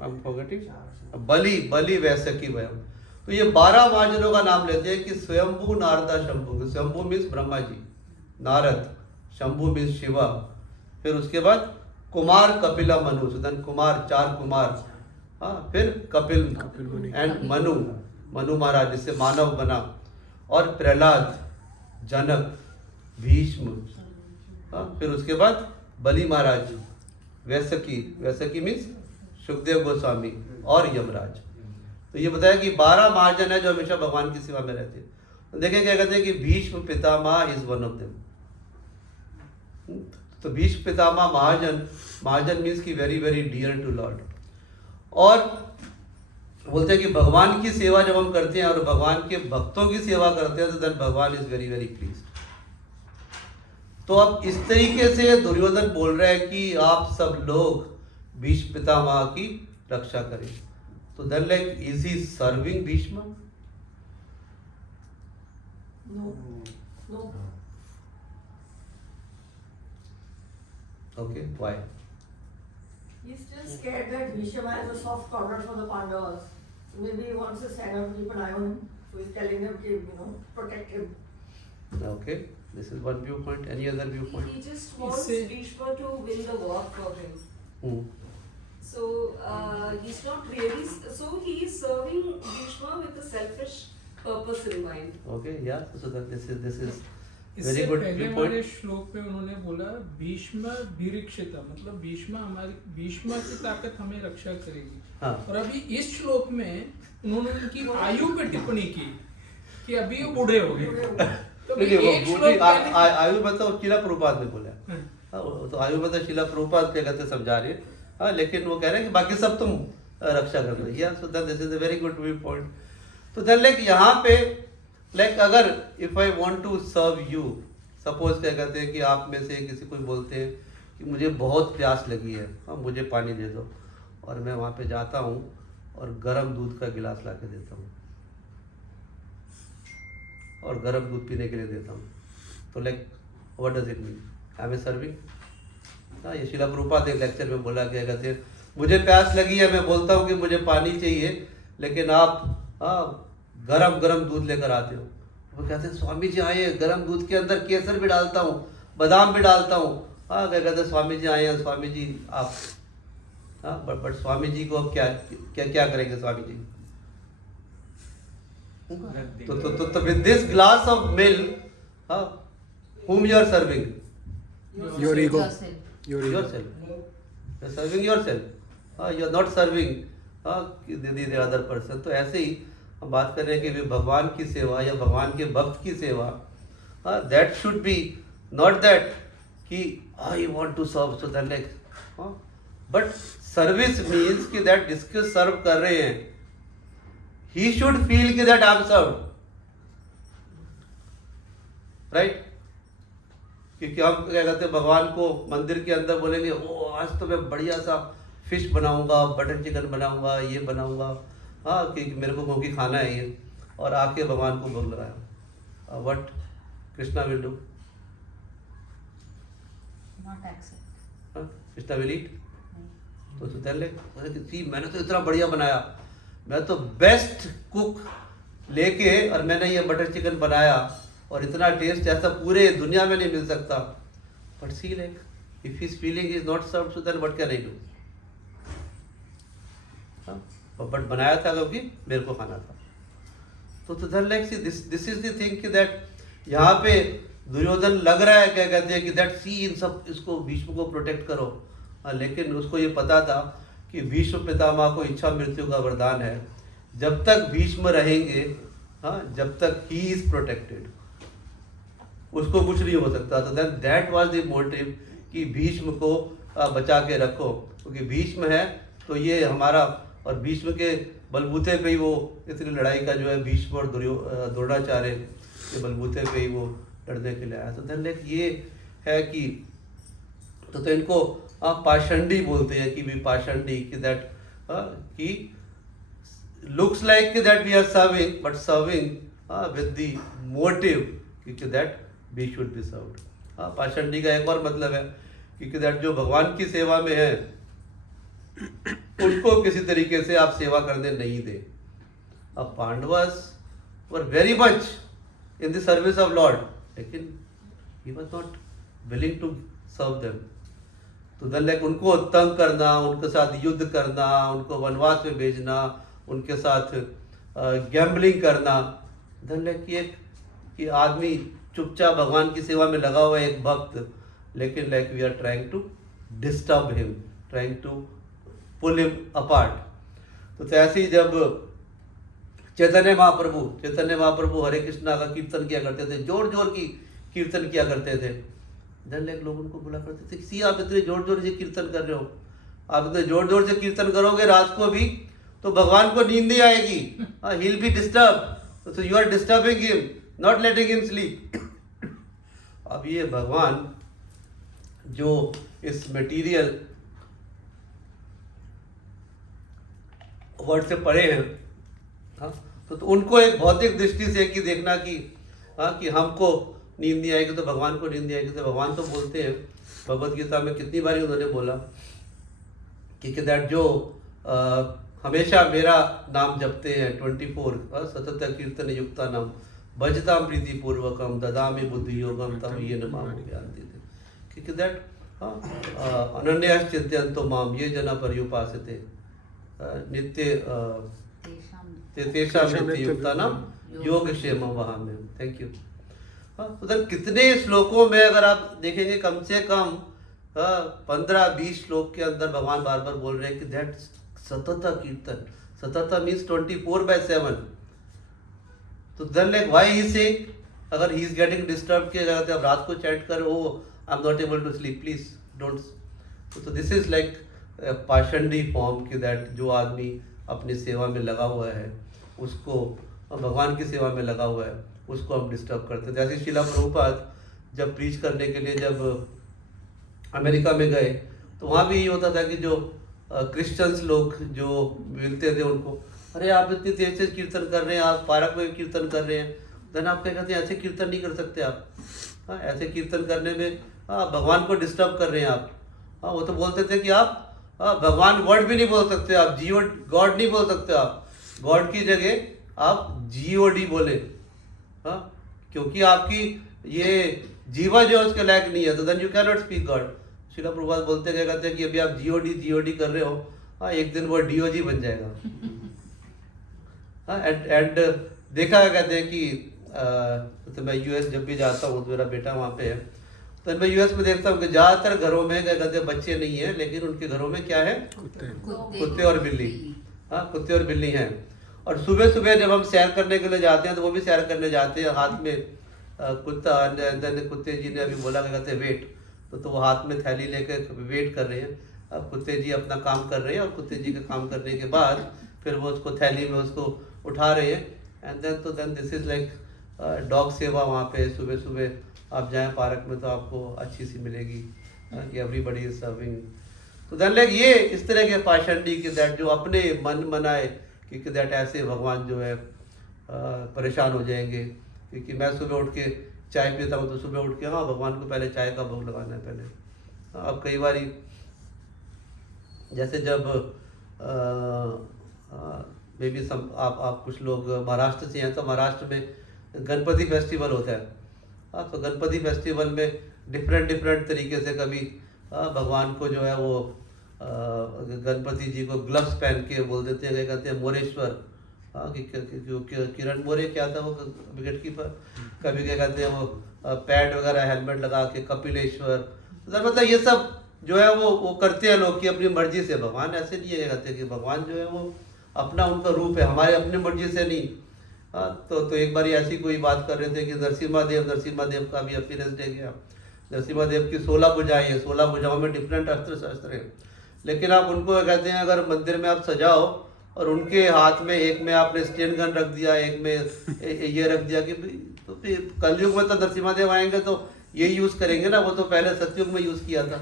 I'm forgetting, Bali Vaiyasaki वयम। तो ये 12 महाजनों का नाम लेते हैं कि स्वयंभू नारदा शंभु। स्वयंभू मीन्स ब्रह्मा जी, नारद, शंभु मीन्स शिवा, फिर उसके बाद कुमार कपिला मनु, सुदन कुमार, 4 कुमार, हाँ, फिर कपिल मुनि। एंड मनु महाराज जिससे मानव बना, और प्रहलाद, जनक, भीष्म, हाँ, फिर उसके बाद बलि महाराज, वैसकी मीन्स सुखदेव गोस्वामी और यमराज। तो ये बताया कि 12 महाजन है जो हमेशा भगवान की सेवा में रहते हैं। तो देखें क्या कहते हैं कि Bhishma Pitamah is one of them. तो भीष्म पितामह महाजन मीन्स की very very dear to lord. और बोलते हैं कि भगवान की सेवा जब हम करते हैं और भगवान के भक्तों की सेवा करते हैं तो देन भगवान इज वेरी वेरी प्लीज्ड। तो अब इस तरीके से दुर्योधन बोल रहा है कि आप सब लोग भीष्म पितामह की रक्षा करें। तो then like is he serving Bhishma? No. Okay, why? He's still scared that Bhishma has a soft corner for the Pandavas. So maybe he wants his Sena to keep an eye on him. So he's telling them to, protect him. Okay, this is one viewpoint. Any other viewpoint? He just wants He say- Bhishma to win the war for him. Hmm. So he's not really. So he is serving Bhishma with a selfish purpose in mind. Okay, yeah. So that this is इससे very good पहले viewpoint. हमारे श्लोक में उन्होंने बोला भीष्म भीरिक्षिता, मतलब भीष्म की ताकत हमें रक्षा करेगी। हाँ। और अभी इस श्लोक में उन्होंने उनकी आयु पे टिप्पणी की कि अभी वो बूढ़े हो गए। तो नहीं, वो एक श्लोक बूढ़ी पहले- आयु में तो शीला प्रभुपाद ने बोला। हाँ। हाँ, वो तो आयु में तो शीला प्रभुपाद क्या कहते समझा रहे हैं। हाँ, लेकिन वो कह रहे हैं कि बाकी सब तुम रक्षा कर रहे हो। So that this is a very good view point. तो देन लाइक यहाँ पे लाइक अगर if I want to serve you, suppose क्या कहते हैं कि आप में से किसी को बोलते हैं कि मुझे बहुत प्यास लगी है, हाँ मुझे पानी दे दो, और मैं वहाँ पे जाता हूँ और गर्म दूध का गिलास ला के देता हूँ और गर्म दूध पीने के लिए देता हूँ, तो like what does it mean? I am serving? हाँ, ये शीला प्रभुपाद एक लेक्चर में बोला, क्या कहते हैं मुझे प्यास लगी है, मैं बोलता हूँ कि मुझे पानी चाहिए, लेकिन आप हाँ गरम दूध लेकर आते हो। वो कहते हैं स्वामी जी आए, गरम दूध के अंदर केसर भी डालता हूँ, बादाम भी डालता हूँ। हाँ, क्या कहते हैं स्वामी जी आए हैं, स्वामी जी आप हाँ बट स्वामी जी को अब क्या करेंगे स्वामी जी? तो with this glass of milk, हाँ, whom you are serving? Your ego. Yourself. Yourself. You are serving yourself. You are not serving the other person. तो ऐसे ही हम बात कर रहे हैं कि भगवान की सेवा या भगवान के भक्त की सेवा, that should be not that कि I want to serve, so that like, but service means कि that जिसके सर्व कर रहे हैं he should feel कि that I am served, right? क्योंकि हम क्या कहते हैं भगवान को मंदिर के अंदर बोलेंगे ओ आज तो मैं बढ़िया सा फिश बनाऊंगा, बटर चिकन बनाऊंगा, ये बनाऊंगा, हाँ क्योंकि मेरे को क्योंकि खाना है ये, और आके भगवान को भोग लगाया। What Krishna will do? Not accept. Krishna will eat? तो पहले मैंने तो इतना बढ़िया बनाया, मैं तो बेस्ट कुक लेके और मैंने ये बटर चिकन बनाया और इतना टेस्ट ऐसा पूरे दुनिया में नहीं मिल सकता। But see like if his feeling is not served, so then what can I do? But बनाया था क्योंकि मेरे को खाना था। तो then like see this is the thing कि दैट यहाँ पे दुर्योधन लग रहा है क्या कहते हैं कि दैट सी इन सब इसको भीष्म को प्रोटेक्ट करो, लेकिन उसको ये पता था कि भीष्म पितामह को इच्छा मृत्यु का वरदान है, जब तक भीष्म रहेंगे, हाँ जब तक ही इज प्रोटेक्टेड उसको कुछ नहीं हो सकता। तो then that was the motive कि भीष्म को बचा के रखो, क्योंकि भीष्म है तो ये हमारा, और भीष्म के बलबूते पे ही वो इतनी लड़ाई का जो है भीष्म और द्रोणाचार्य के बलबूते पे ही वो लड़ने के लिए आया। तो देन लाइक ये है कि तो इनको पाषंडी बोलते हैं कि भी पाषंडी कि दैट कि looks like that we are serving but serving with the motive कि that we should be served. पाषंडी का एक और मतलब है कि दैट जो भगवान की सेवा में है उनको किसी तरीके से आप सेवा करने नहीं दे, Pandavas were very much in the service of lord, लेकिन he was not willing to serve them. तो देन लाइक उनको तंग करना, उनके साथ युद्ध करना, उनको वनवास में भेजना, उनके साथ गैम्बलिंग करना, देन लाइक कि आदमी चुपचाप भगवान की सेवा में लगा हुआ है एक भक्त, लेकिन like we are trying to disturb him, trying to pull him apart. तो ऐसे ही जब चैतन्य महाप्रभु हरे कृष्णा का कीर्तन किया करते थे, जोर जोर की कीर्तन किया करते थे, देन लाइक लोग उनको बोला करते थे सी आप इतने जोर जोर से कीर्तन कर रहे हो, आप इतने जोर जोर से कीर्तन करोगे रात को भी तो भगवान को नींद नहीं आएगी, he will be disturb, so you are disturbing him, not letting him sleep. अब ये भगवान जो इस मटेरियल वर्ड से पढ़े हैं, हाँ, तो उनको एक भौतिक दृष्टि से कि देखना कि हाँ कि हमको नींद नहीं आएगी तो भगवान को नींद नहीं आएगी। तो भगवान तो बोलते हैं भगवद गीता में कितनी बारी उन्होंने बोला कि दैट जो हमेशा मेरा नाम जपते हैं 24 सतत कीर्तन युक्ता नाम भजताम प्रीति पूर्वकम ददामि बुद्धि योगम तम ये नमाम ज्ञानते थे, क्योंकि दैट अनन्यास चिंतयन्तो माम ये जना पर्युपासते नित्य तेषां नित्य युक्ता नाम योग क्षेम वहाम्यहम्। Thank you. उधर कितने श्लोकों में अगर आप देखेंगे कम से कम 15-20 श्लोक के अंदर भगवान बार बार बोल रहे हैं कि दैट सतत कीर्तन, सतत मीन्स 24/7। तो देन लाइक व्हाई ही से अगर ही इज गेटिंग डिस्टर्ब किया जाता है, अब रात को चैट कर oh I am not able to sleep please don't. तो दिस इज लाइक पाषंडी फॉर्म कि दैट जो आदमी अपनी सेवा में लगा हुआ है उसको, भगवान की सेवा में लगा हुआ है उसको हम डिस्टर्ब करते हैं। जैसे शिला प्रभुपाद जब प्रीच करने के लिए जब अमेरिका में गए तो वहाँ भी ये होता था कि जो क्रिश्चियंस लोग जो मिलते थे उनको, अरे आप इतनी तेज से कीर्तन कर रहे हैं, आप पार्क में कीर्तन कर रहे हैं, देन आप क्या कहते हैं ऐसे कीर्तन नहीं कर सकते आप, हाँ ऐसे कीर्तन करने में भगवान को डिस्टर्ब कर रहे हैं आप। हाँ वो तो बोलते थे कि आप भगवान वर्ड भी नहीं बोल सकते, आप गॉड नहीं बोल सकते, आप गॉड की जगह आप GOD बोले, हाँ क्योंकि आपकी ये जीवा जो है उसके लायक नहीं है, तो then you can not speak God. Shila Prabhupad बोलते क्या कहते हैं कि अभी आप GOD कर रहे हो, हाँ एक दिन वो DOG बन जाएगा। हाँ एंड देखा क्या कहते हैं कि तो मैं US जब भी जाता हूँ तो मेरा बेटा वहाँ पे है, तो मैं US में देखता हूँ कि ज़्यादातर घरों में क्या कहते हैं बच्चे नहीं हैं, लेकिन उनके घरों में क्या है, कुत्ते और बिल्ली। हाँ कुत्ते और बिल्ली हैं। और सुबह सुबह जब हम सैर करने के लिए जाते हैं तो वो भी सैर करने जाते हैं, हाथ में कुत्ता, कुत्ते जी ने अभी बोला क्या कहते हैं वेट, तो वो हाथ में थैली लेकर वेट कर रहे हैं। अब कुत्ते जी अपना काम कर रहे हैं और कुत्ते जी का काम करने के बाद फिर वो उसको थैली में उसको उठा रहे हैं, and then this is like dog सेवा। वहाँ पे सुबह सुबह आप जाएं पार्क में तो आपको अच्छी सी मिलेगी कि एवरीबॉडी इज सर्विंग। तो देन लाइक ये इस तरह के पाषंडी कि दैट जो अपने मन मनाए कि दैट ऐसे भगवान जो है परेशान हो जाएंगे, क्योंकि मैं सुबह उठ के चाय पीता हूँ तो सुबह उठ के हाँ भगवान को पहले चाय का भोग लगाना है पहले। अब कई बार जैसे जब मे बी आप कुछ लोग महाराष्ट्र से हैं तो महाराष्ट्र में गणपति फेस्टिवल होता है। तो गणपति फेस्टिवल में डिफरेंट तरीके से कभी भगवान को जो है वो गणपति जी को ग्लव्स पहन के बोल देते हैं, कहते हैं मोरेश्वर, हाँ किरण मोरे क्या था वो विकेट कीपर, कभी क्या कहते हैं वो पैड वगैरह हेलमेट लगा के कपिलेश्वर। तो मतलब ये सब जो है वो करते हैं लोग कि अपनी मर्जी से। भगवान ऐसे नहीं है, कहते हैं कि भगवान जो है वो अपना उनका रूप है, हमारे अपनी मर्जी से नहीं। हाँ तो एक बार ऐसी कोई बात कर रहे थे कि नरसिम्हा देव का भी अपीयरेंस डे गया। नरसिम्हा देव की 16 भुजाएं हैं, 16 भुजाओं में डिफरेंट अस्त्र शस्त्र हैं, लेकिन आप उनको कहते हैं अगर मंदिर में आप सजाओ और उनके हाथ में एक में आपने स्टेन गन रख दिया, एक में ये रख दिया कि तो कलयुग में तो नरसिम्हा देव आएंगे तो ये यूज़ करेंगे ना, वो तो पहले सतयुग में यूज़ किया था।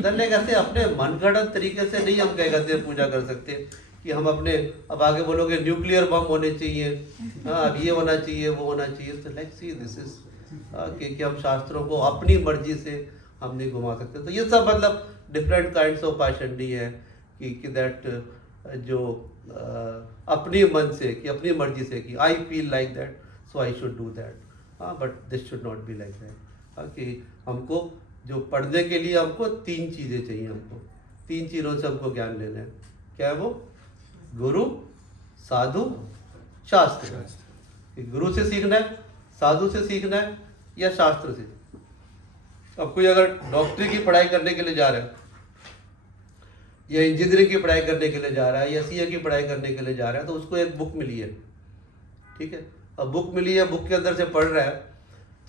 धन्य कहते अपने मनगढ़ंत तरीके से नहीं हम क्या कहते हैं पूजा कर सकते कि हम अपने, अब आगे बोलोगे न्यूक्लियर बम होने चाहिए, हाँ अब ये होना चाहिए वो होना चाहिए। तो लाइक सी दिस इज कि हम शास्त्रों को अपनी मर्जी से हम नहीं घुमा सकते। तो ये सब मतलब डिफरेंट काइंड्स ऑफ पाषंडी है कि दैट जो अपनी मन से कि अपनी मर्जी से कि I feel like that so I should do that. हाँ, but this should not be like that. हाँ, कि हमको जो पढ़ने के लिए हमको 3 चीज़ें चाहिए, हमको 3 चीज़ों से हमको ज्ञान लेना है। क्या है वो? गुरु, साधु, शास्त्र। कि गुरु से सीखना है, साधु से सीखना है या शास्त्र से। अब कोई अगर डॉक्टरी की पढ़ाई करने के लिए जा रहा है या इंजीनियरिंग की पढ़ाई करने के लिए जा रहा है या सीए की पढ़ाई करने के लिए जा रहा है, तो उसको एक बुक मिली है, ठीक है। अब बुक मिली है, बुक के अंदर से पढ़ रहा है,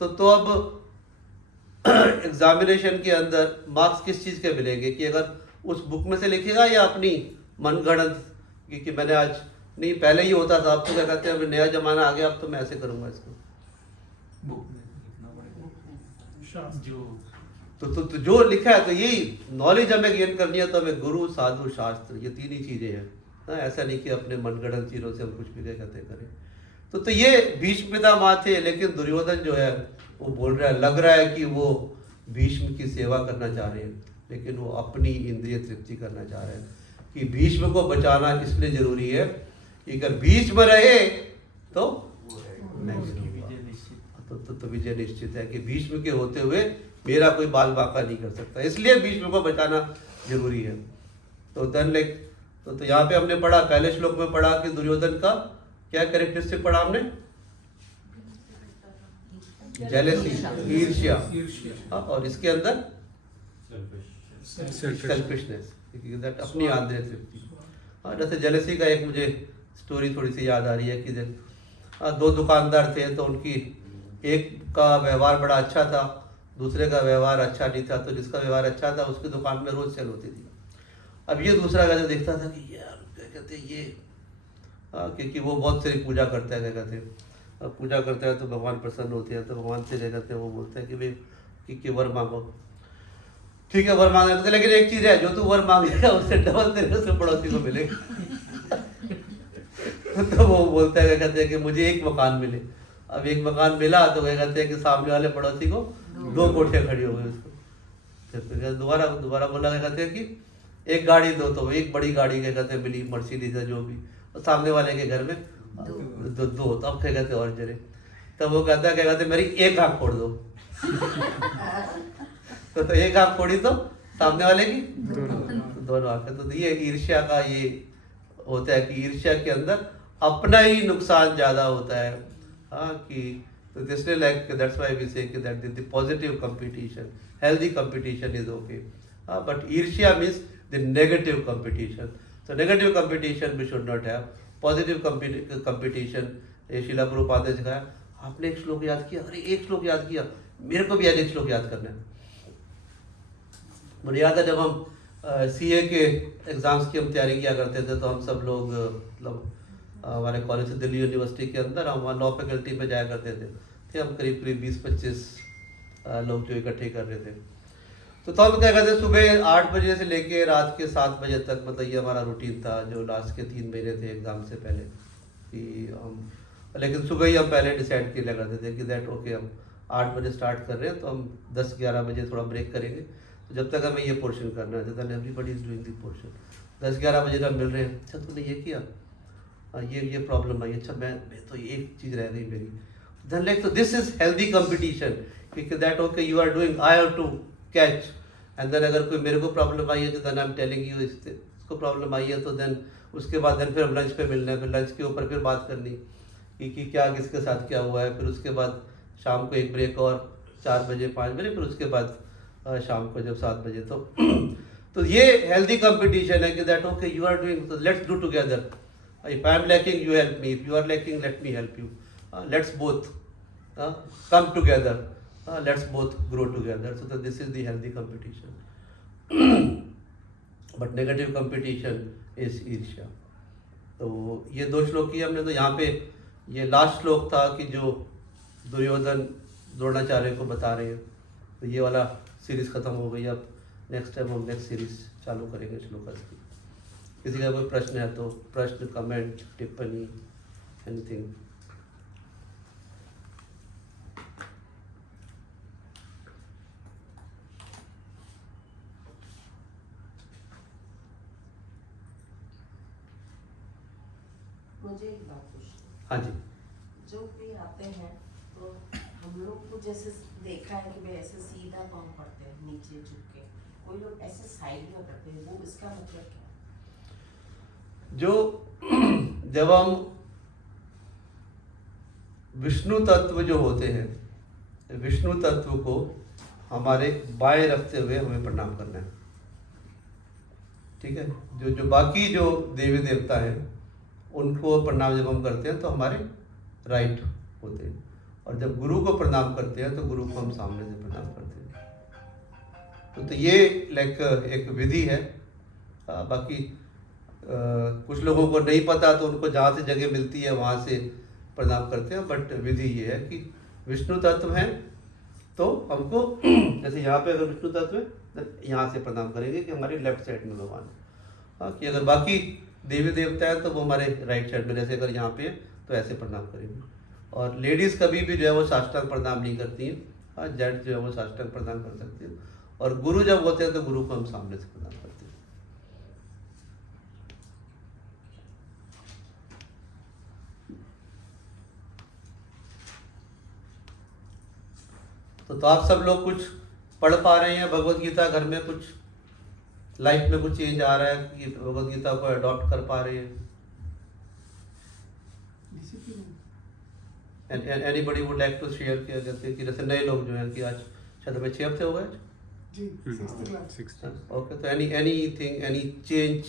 तो अब एग्जामिनेशन के अंदर मार्क्स किस चीज़ के मिलेंगे? कि अगर उस बुक में से लिखेगा या अपनी मनगढ़ंत कि मैंने आज नहीं, पहले ही होता था, अब तो क्या कहते हैं, अभी नया जमाना आ गया, अब तो मैं ऐसे करूँगा इसको। बुक में लिखना पड़ेगा जो तो जो लिखा है, तो यही नॉलेज हमें गेन करनी है, तो हमें गुरु, साधु, शास्त्र, ये 3 ही चीज़ें हैं। हाँ, ऐसा नहीं कि अपने मनगढ़ंत चीज़ों से हम कुछ भी कहते करें। तो ये भीष्म पितामह थे, लेकिन दुर्योधन जो है वो बोल रहा है, लग रहा है कि वो भीष्म की सेवा करना चाह रहे हैं, लेकिन वो अपनी इंद्रिय तृप्ति करना चाह रहे हैं। कि भीष्म को बचाना इसलिए जरूरी है कि अगर भीष्म रहे तो मैं विजय तो विजय निश्चित है। कि भीष्म के होते हुए मेरा कोई बाल बांका नहीं कर सकता, इसलिए भीष्म को बचाना जरूरी है। तो देन लाइक तो यहाँ पे हमने पढ़ा, पहले श्लोक में पढ़ा कि दुर्योधन का क्या कैरेक्टरिस्टिक पढ़ा हमने? जेलेसी, ईर्ष्या। हाँ, और इसके अंदर सेल्फिशनेस, दैट अपनी आंतरिक तृप्ति। हाँ, जैसे जेलेसी का एक मुझे स्टोरी थोड़ी सी याद आ रही है कि 2 दुकानदार थे, तो उनकी एक का व्यवहार बड़ा अच्छा था, दूसरे का व्यवहार अच्छा नहीं था। तो जिसका व्यवहार अच्छा था उसकी दुकान में रोज सेल होती थी। अब ये दूसरा कहते देखता था कि यार क्या कहते हैं ये, क्योंकि वो बहुत सारी पूजा करता है, क्या कहते हैं, पूजा करता है तो भगवान प्रसन्न होते हैं। तो भगवान से क्या कहते हैं, वो बोलते हैं कि भाई कि वर मांगो, ठीक है वर मांगने, लेकिन एक चीज़ है, जो तू वर मांगेगा उससे डबल तेरे से पड़ोसी को मिलेगा। तो वो बोलता है, क्या कहते हैं, कि मुझे एक मकान मिले। अब एक मकान मिला तो क्या कहते हैं कि सामने वाले पड़ोसी को 2 कोठियाँ खड़ी हो गई उसको। फिर दोबारा बोला, क्या कहते हैं कि एक गाड़ी दो, तो एक बड़ी गाड़ी क्या कहते हैं मिली, मर्सिडीज है जो भी, और सामने वाले के घर में 2। तो अब क्या कहते हैं और जरे, तब वो कहता है, क्या कहते हैं मेरी एक आँख फोड़ दो। तो एक आँख फोड़ी तो सामने वाले की दोनों आँखें। तो ये ईर्ष्या का ये होता है कि ईर्ष्या के अंदर अपना ही नुकसान ज्यादा होता है। हाँ, कि तो this like that's why we say that the positive competition, healthy competition is okay, but ईर्ष्या means the negative competition. So negative competition we should not have, positive competition. ये शिला प्रभुपाद ने सिखाया। आपने एक श्लोक याद किया, अरे एक श्लोक याद किया, मेरे को भी आज एक श्लोक याद करना है। मुझे याद है जब हम सीए के एग्ज़ाम्स की हम तैयारी किया करते थे, तो हम सब लोग मतलब हमारे कॉलेज से दिल्ली यूनिवर्सिटी के अंदर हम वहाँ लॉ फैकल्टी में जाया करते थे हम करीब 20-25 लोग जो इकट्ठे कर रहे थे। तो हम क्या करते, सुबह 8 बजे से लेके रात के 7 बजे तक, मतलब ये हमारा रूटीन था जो लास्ट के 3 महीने थे एग्ज़ाम से पहले। कि हम लेकिन सुबह ही हम पहले डिसाइड किया करते थे कि दैट ओके हम 8 बजे स्टार्ट कर रहे हैं, तो हम 10-11 बजे थोड़ा ब्रेक करेंगे, तो जब तक हमें ये पोर्शन करना है, then everybody is doing the portion. 10-11 बजे जब मिल रहे हैं, अच्छा तूने ये किया, ये प्रॉब्लम आई, अच्छा मैं तो एक चीज़ रह गई मेरी, देन लाइक तो दिस इज हेल्दी कंपटीशन, क्योंकि that okay you are doing, I have to catch. And then अगर कोई मेरे को प्रॉब्लम आई है तो then I am telling you, इसको प्रॉब्लम आई है, तो देन उसके बाद देन फिर हम लंच पे मिलना है, फिर लंच के ऊपर फिर बात करनी कि क्या किसके साथ क्या हुआ है। फिर उसके बाद शाम को एक ब्रेक और 4 बजे 5 बजे, फिर उसके बाद शाम को जब 7 बजे। तो ये हेल्दी कंपटीशन है कि that okay you are doing, तो let's do together. If I am lacking you help me, if you are lacking let me help you, let's both come together, let's both grow together. So this is the healthy competition. But negative competition is ईर्ष्या। तो ये 2 श्लोक किए हमने। तो यहाँ पे ये लास्ट श्लोक था कि जो दुर्योधन द्रोणाचार्य को बता रहे हैं। तो ये वाला सीरीज खत्म हो गई। अब नेक्स्ट टाइम हम नेक्स्ट सीरीज चालू करेंगे श्लोकस की। किसी का कोई प्रश्न है तो प्रश्न, कमेंट, टिप्पणी, एनीथिंग। मुझे एक बात पूछनी। हाँ जी। जो भी आते हैं तो हम लोग को जैसे देखा है कि भाई ऐसे सीधा पाँव पड़ते हैं नीचे झुक के, कोई लोग ऐसे साइड में करते हैं, वो इसका मतलब क्या है? जो जब हम विष्णु तत्व जो होते हैं, विष्णु तत्व को हमारे बाएं रखते हुए हमें प्रणाम करना है, ठीक है। जो बाकी जो देवी देवता हैं उनको प्रणाम जब हम करते हैं तो हमारे राइट होते हैं, और जब गुरु को प्रणाम करते हैं तो गुरु को हम सामने से प्रणाम करते हैं। तो ये लाइक एक विधि है। बाकी कुछ लोगों को नहीं पता तो उनको जहाँ से जगह मिलती है वहाँ से प्रणाम करते हैं, बट विधि ये है कि विष्णु तत्व हैं तो हमको जैसे यहाँ पे अगर विष्णु तत्व है तो यहाँ से प्रणाम करेंगे कि हमारे लेफ्ट साइड में भगवान है। हाँ, कि अगर बाकी देवी देवता है तो वो हमारे राइट साइड में, जैसे अगर यहाँ पे है तो ऐसे प्रणाम करेंगे। और लेडीज़ कभी भी जो है वो साष्टांग प्रणाम नहीं करती हैं। हाँ, जेंट्स जो है वो साष्टांग प्रणाम कर सकते हैं, और गुरु जब होते हैं तो गुरु को हम सामने से प्रणाम करते हैं। तो आप सब लोग कुछ पढ़ पा रहे हैं भगवत गीता, घर में कुछ लाइफ में कुछ चेंज आ रहा है कि भगवत गीता को अडॉप्ट कर पा रहे हैं? Anybody would like to share किया जैसे कि जैसे नए लोग जो हैं कि आज शायद हमें 6 हफ्ते हो गए जी, 6th class। ओके, तो anything any change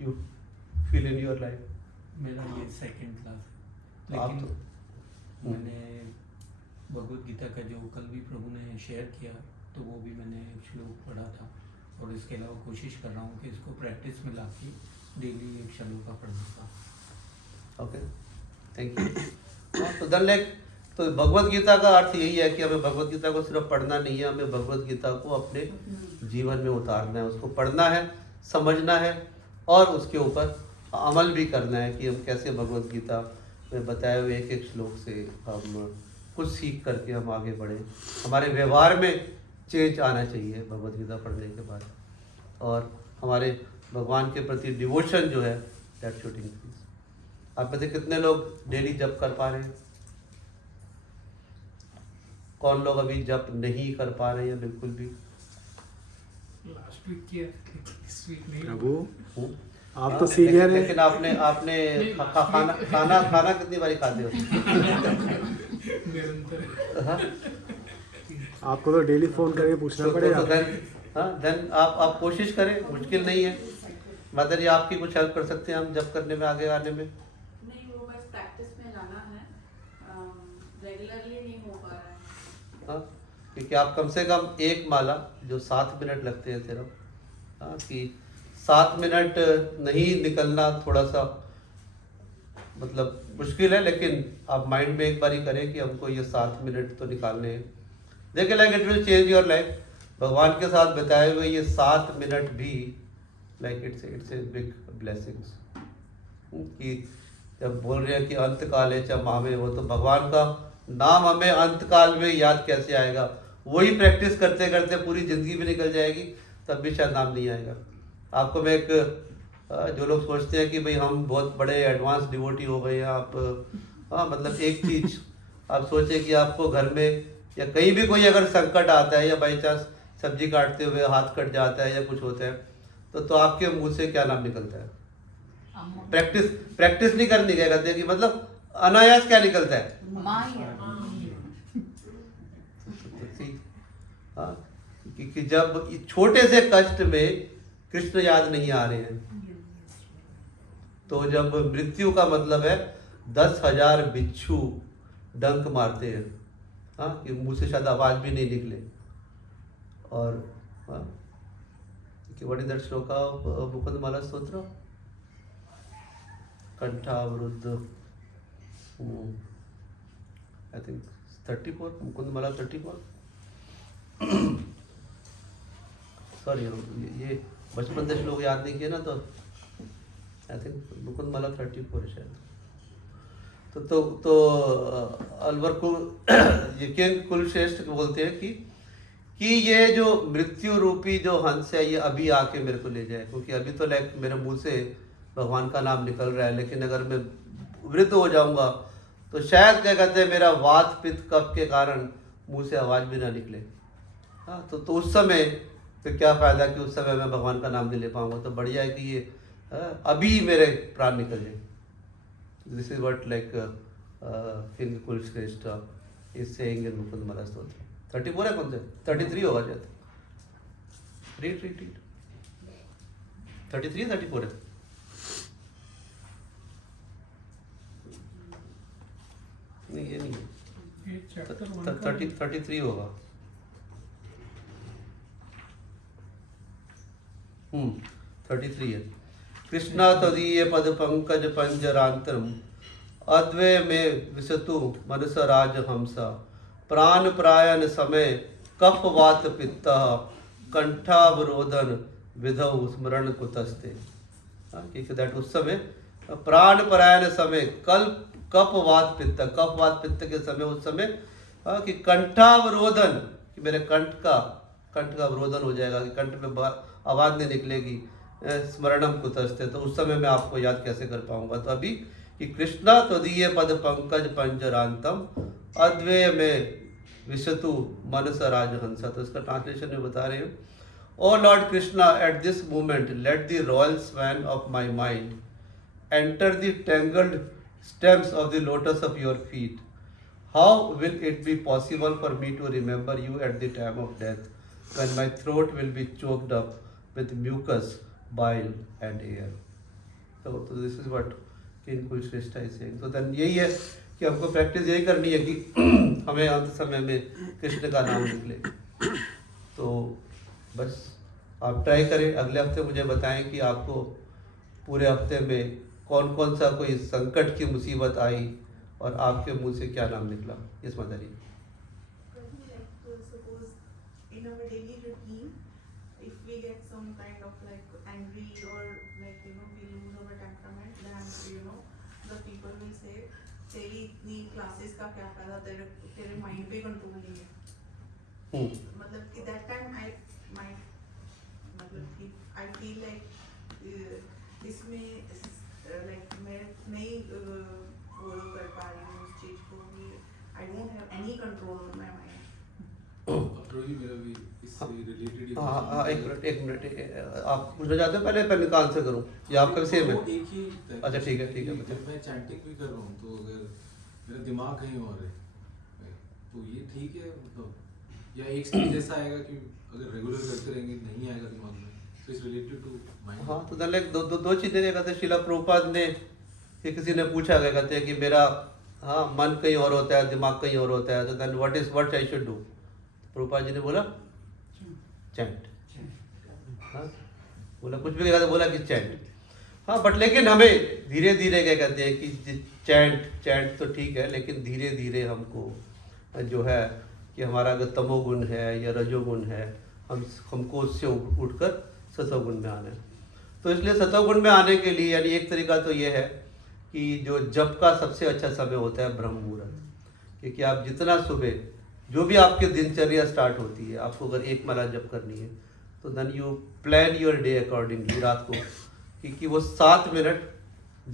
you feel in your life? मेरा ये 2nd क्लास, तो आप लेकिन तो मैंने भगवत गीता का जो कल भी प्रभु ने शेयर किया तो वो भी मैंने एक श्लोक पढ़ा था, और इसके अलावा कोशिश कर रहा हूँ कि इसको प्रैक्टिस में लाके डेली एक श्लोक का पढ़ने का। Okay, thank you. तो देन लाइक तो भगवत गीता का अर्थ यही है कि हमें भगवत गीता को सिर्फ पढ़ना नहीं है, हमें भगवत गीता को अपने जीवन में उतारना है, उसको पढ़ना है, समझना है और उसके ऊपर अमल भी करना है कि हम कैसे भगवत गीता में बताए हुए एक एक श्लोक से हम कुछ सीख करके हम आगे बढ़े। हमारे व्यवहार में चेंज आना चाहिए भगवत गीता पढ़ने के बाद, और हमारे भगवान के प्रति डिवोशन जो है दैट शुड इंक्रीज। आप में से कितने लोग डेली जप कर पा रहे हैं? कौन लोग अभी जप नहीं कर पा रहे हैं बिल्कुल भी? लास्ट वीक किया, इस वीक नहीं। प्रभु आप तो सीनियर हैं। लेकिन आपने खाना कितनी बारी खाते हो? निरंतर। हाँ? आपको तो डेली फोन करके पूछना पड़ेगा। देन आप कोशिश करें, मुश्किल नहीं है। मदर जी आपकी कुछ हेल्प कर सकते हैं हम जब करने में, आगे आने में? नहीं, वो बस प्रैक्टिस में लाना है, रेगुलरली नहीं हो पा रहा है। हाँ, क्योंकि आप कम से कम एक माला जो 7 मिनट लगते हैं सिर्फ, हाँ, कि 7 मिनट नहीं निकलना थोड़ा सा मतलब मुश्किल है, लेकिन आप माइंड में एक बार ही करें कि हमको ये 7 मिनट तो निकालने हैं। देखिए like it will change your life. भगवान के साथ बिताए हुए ये 7 मिनट भी like it's a big blessings. कि जब बोल रहे हैं कि अंत काल है चमावे, वो तो भगवान का नाम हमें अंत काल में याद कैसे आएगा? वही प्रैक्टिस करते करते पूरी ज़िंदगी भी निकल जाएगी, तब भी शायद नाम नहीं आएगा आपको। मैं एक जो लोग सोचते हैं कि भाई हम बहुत बड़े एडवांस डिवोटी हो गए हैं, आप हाँ, मतलब एक चीज़ आप सोचें कि आपको घर में या कहीं भी कोई अगर संकट आता है या बाई चांस सब्जी काटते हुए हाथ कट जाता है या कुछ होता है तो आपके मुंह से क्या नाम निकलता है? प्रैक्टिस नहीं करनी, क्या कहते हैं कि मतलब अनायास क्या निकलता है? हाँ, कि जब छोटे से कष्ट में कृष्ण याद नहीं आ रहे हैं, तो जब मृत्यु का मतलब है 10,000 बिच्छू डंक मारते हैं, हाँ, कि मुंह से शायद आवाज भी नहीं निकले। और हाँ, कि व्हाट इज दैट श्लोक ऑफ मुकुंदमाला स्तोत्र? कंठावरुद्ध, आई थिंक 34, मुकुंदमाला 34। सॉरी, ये बचपन से श्लोक याद नहीं किए ना, तो आई थिंक मुकुंदमाला 34 है शायद। तो अलवर को ये किंग कुलश्रेष्ठ बोलते हैं कि ये जो मृत्यु रूपी जो हंस है ये अभी आके मेरे को ले जाए, क्योंकि अभी तो लाइक मेरे मुंह से भगवान का नाम निकल रहा है, लेकिन अगर मैं वृद्ध हो जाऊंगा तो शायद क्या कहते हैं मेरा वात पित्त कफ के कारण मुंह से आवाज़ भी ना निकले। हाँ, तो उस समय तो क्या फ़ायदा कि उस समय मैं भगवान का नाम नहीं ले पाऊंगा। तो बढ़िया है कि ये अभी मेरे प्राण निकल जाए। This is what like king Kulshreshtha is saying in Mukunda Mala Stotra. 34 है कौन से 33 होगा शायद। रीड 33 34 है। नहीं ये नहीं है, ये चैप्टर 1 33 होगा। 33 है। कृष्णा तदीय पद पंकज पंजरांतरम अद्वय में विसतु मनस राज हंसा प्राण प्रायण समय कफ वात पित्त कंठावरोधन विधौ स्मरण कुतस्ते। क्योंकि दैट उस समय प्राण परायण समय कफ वात पित्त के समय उस समय कि कंठावरोधन कि मेरे कंठ का अवरोधन हो जाएगा कि कंठ में आवाज़ नहीं निकलेगी। स्मरणम कुतस्ते, तो उस समय मैं आपको याद कैसे कर पाऊंगा। तो अभी कि कृष्णा त्वदीय पद पंकज पंजरांतम अद्वय में विशतु मनस राजहंसा। तो इसका ट्रांसलेशन में बता रहे हैं, O lord Krishna at this moment let the royal swan of my mind enter the tangled stems of the lotus of your feet. How will it be possible for me to remember you at the time of death, when my throat will be choked up with mucus, bile and air? So this is what King Kushreshtha is saying. So then यही है कि हमको practice यही करनी है कि हमें अंत समय में कृष्ण का नाम निकले। तो बस आप ट्राई करें। अगले हफ्ते मुझे बताएं कि आपको पूरे हफ्ते में कौन कौन सा कोई संकट की मुसीबत आई और आपके मुंह से क्या नाम निकला। इस मदरी suppose in our daily routine, if we get some kind of like angry or like we lose our temperament, then the people will say तेरी इतनी क्लासेस का क्या फायदा, तेरे माइंड पे कंट्रोल नहीं है। मतलब कि that time I feel like इसमें like मैं नहीं फॉलो कर पा रही हूँ उस चीज को कि I don't have any control on my mind. मेरा भी इससे रिलेटेड हाँ एक मिनट आप पूछना चाहते हैं पहले का आंसर करूँ या आपका सेम है? एक ही अच्छा ठीक है बताइए। मैं चैंटिंग भी कर रहा हूँ तो अगर मेरा दिमाग कहीं और है तो ये ठीक है मतलब, या एक स्टेज ऐसा आएगा कि अगर रेगुलर करते रहेंगे नहीं आएगा दिमाग में, तो इट्स रिलेटेड टू माइंड। हाँ तो लाइक दो चीज़ें क्या कहते हैं, शिला प्रभुपाद ने किसी ने पूछा क्या कहते हैं कि मेरा मन कहीं और होता है दिमाग कहीं और होता है, तो then what I should do. Prabhupada ji ने बोला चैंट। बोला कुछ भी कहते बोला कि चैंट। बट लेकिन हमें धीरे धीरे क्या कहते हैं कि चैंट तो ठीक है, लेकिन धीरे धीरे हमको जो है कि हमारा अगर तमोगुण है या रजोगुण है हमको उससे उठकर सतोगुण में आना है। तो इसलिए सतोगुण में आने के लिए यानी एक तरीका तो ये है कि जो जप का सबसे अच्छा समय होता है ब्रह्म मुहूर्त, क्योंकि आप जितना सुबह जो भी आपके दिनचर्या स्टार्ट होती है, आपको अगर एक माला जप करनी है तो then you plan your day accordingly रात को, क्योंकि वो 7 मिनट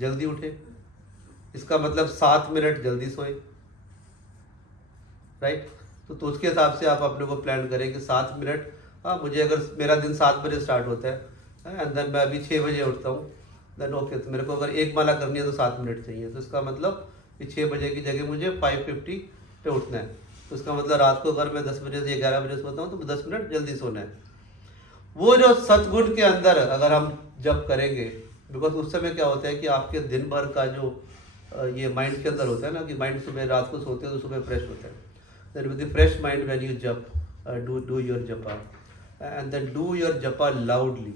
जल्दी उठे, इसका मतलब 7 मिनट जल्दी सोए, राइट। तो उसके हिसाब से आप अपने को प्लान करें कि 7 मिनट मुझे अगर मेरा दिन 7 बजे स्टार्ट होता है एंड देन मैं अभी 6 बजे उठता हूँ, देन ओके तो मेरे को अगर एक माला करनी है तो 7 मिनट चाहिए। तो इसका मतलब कि 6 बजे की जगह मुझे 5:50 पे उठना है। तो इसका मतलब रात को अगर मैं 10 बजे से 11 बजे सोता हूँ तो 10 मिनट जल्दी सोना है। वो जो सतगुण के अंदर अगर हम जब करेंगे, बिकॉज उस समय क्या होता है कि आपके दिन भर का जो ये माइंड के अंदर होता है ना कि माइंड सुबह रात को सोते हैं तो सुबह फ्रेश होता है। Then with the fresh mind when you jap do your japa and then do your japa loudly,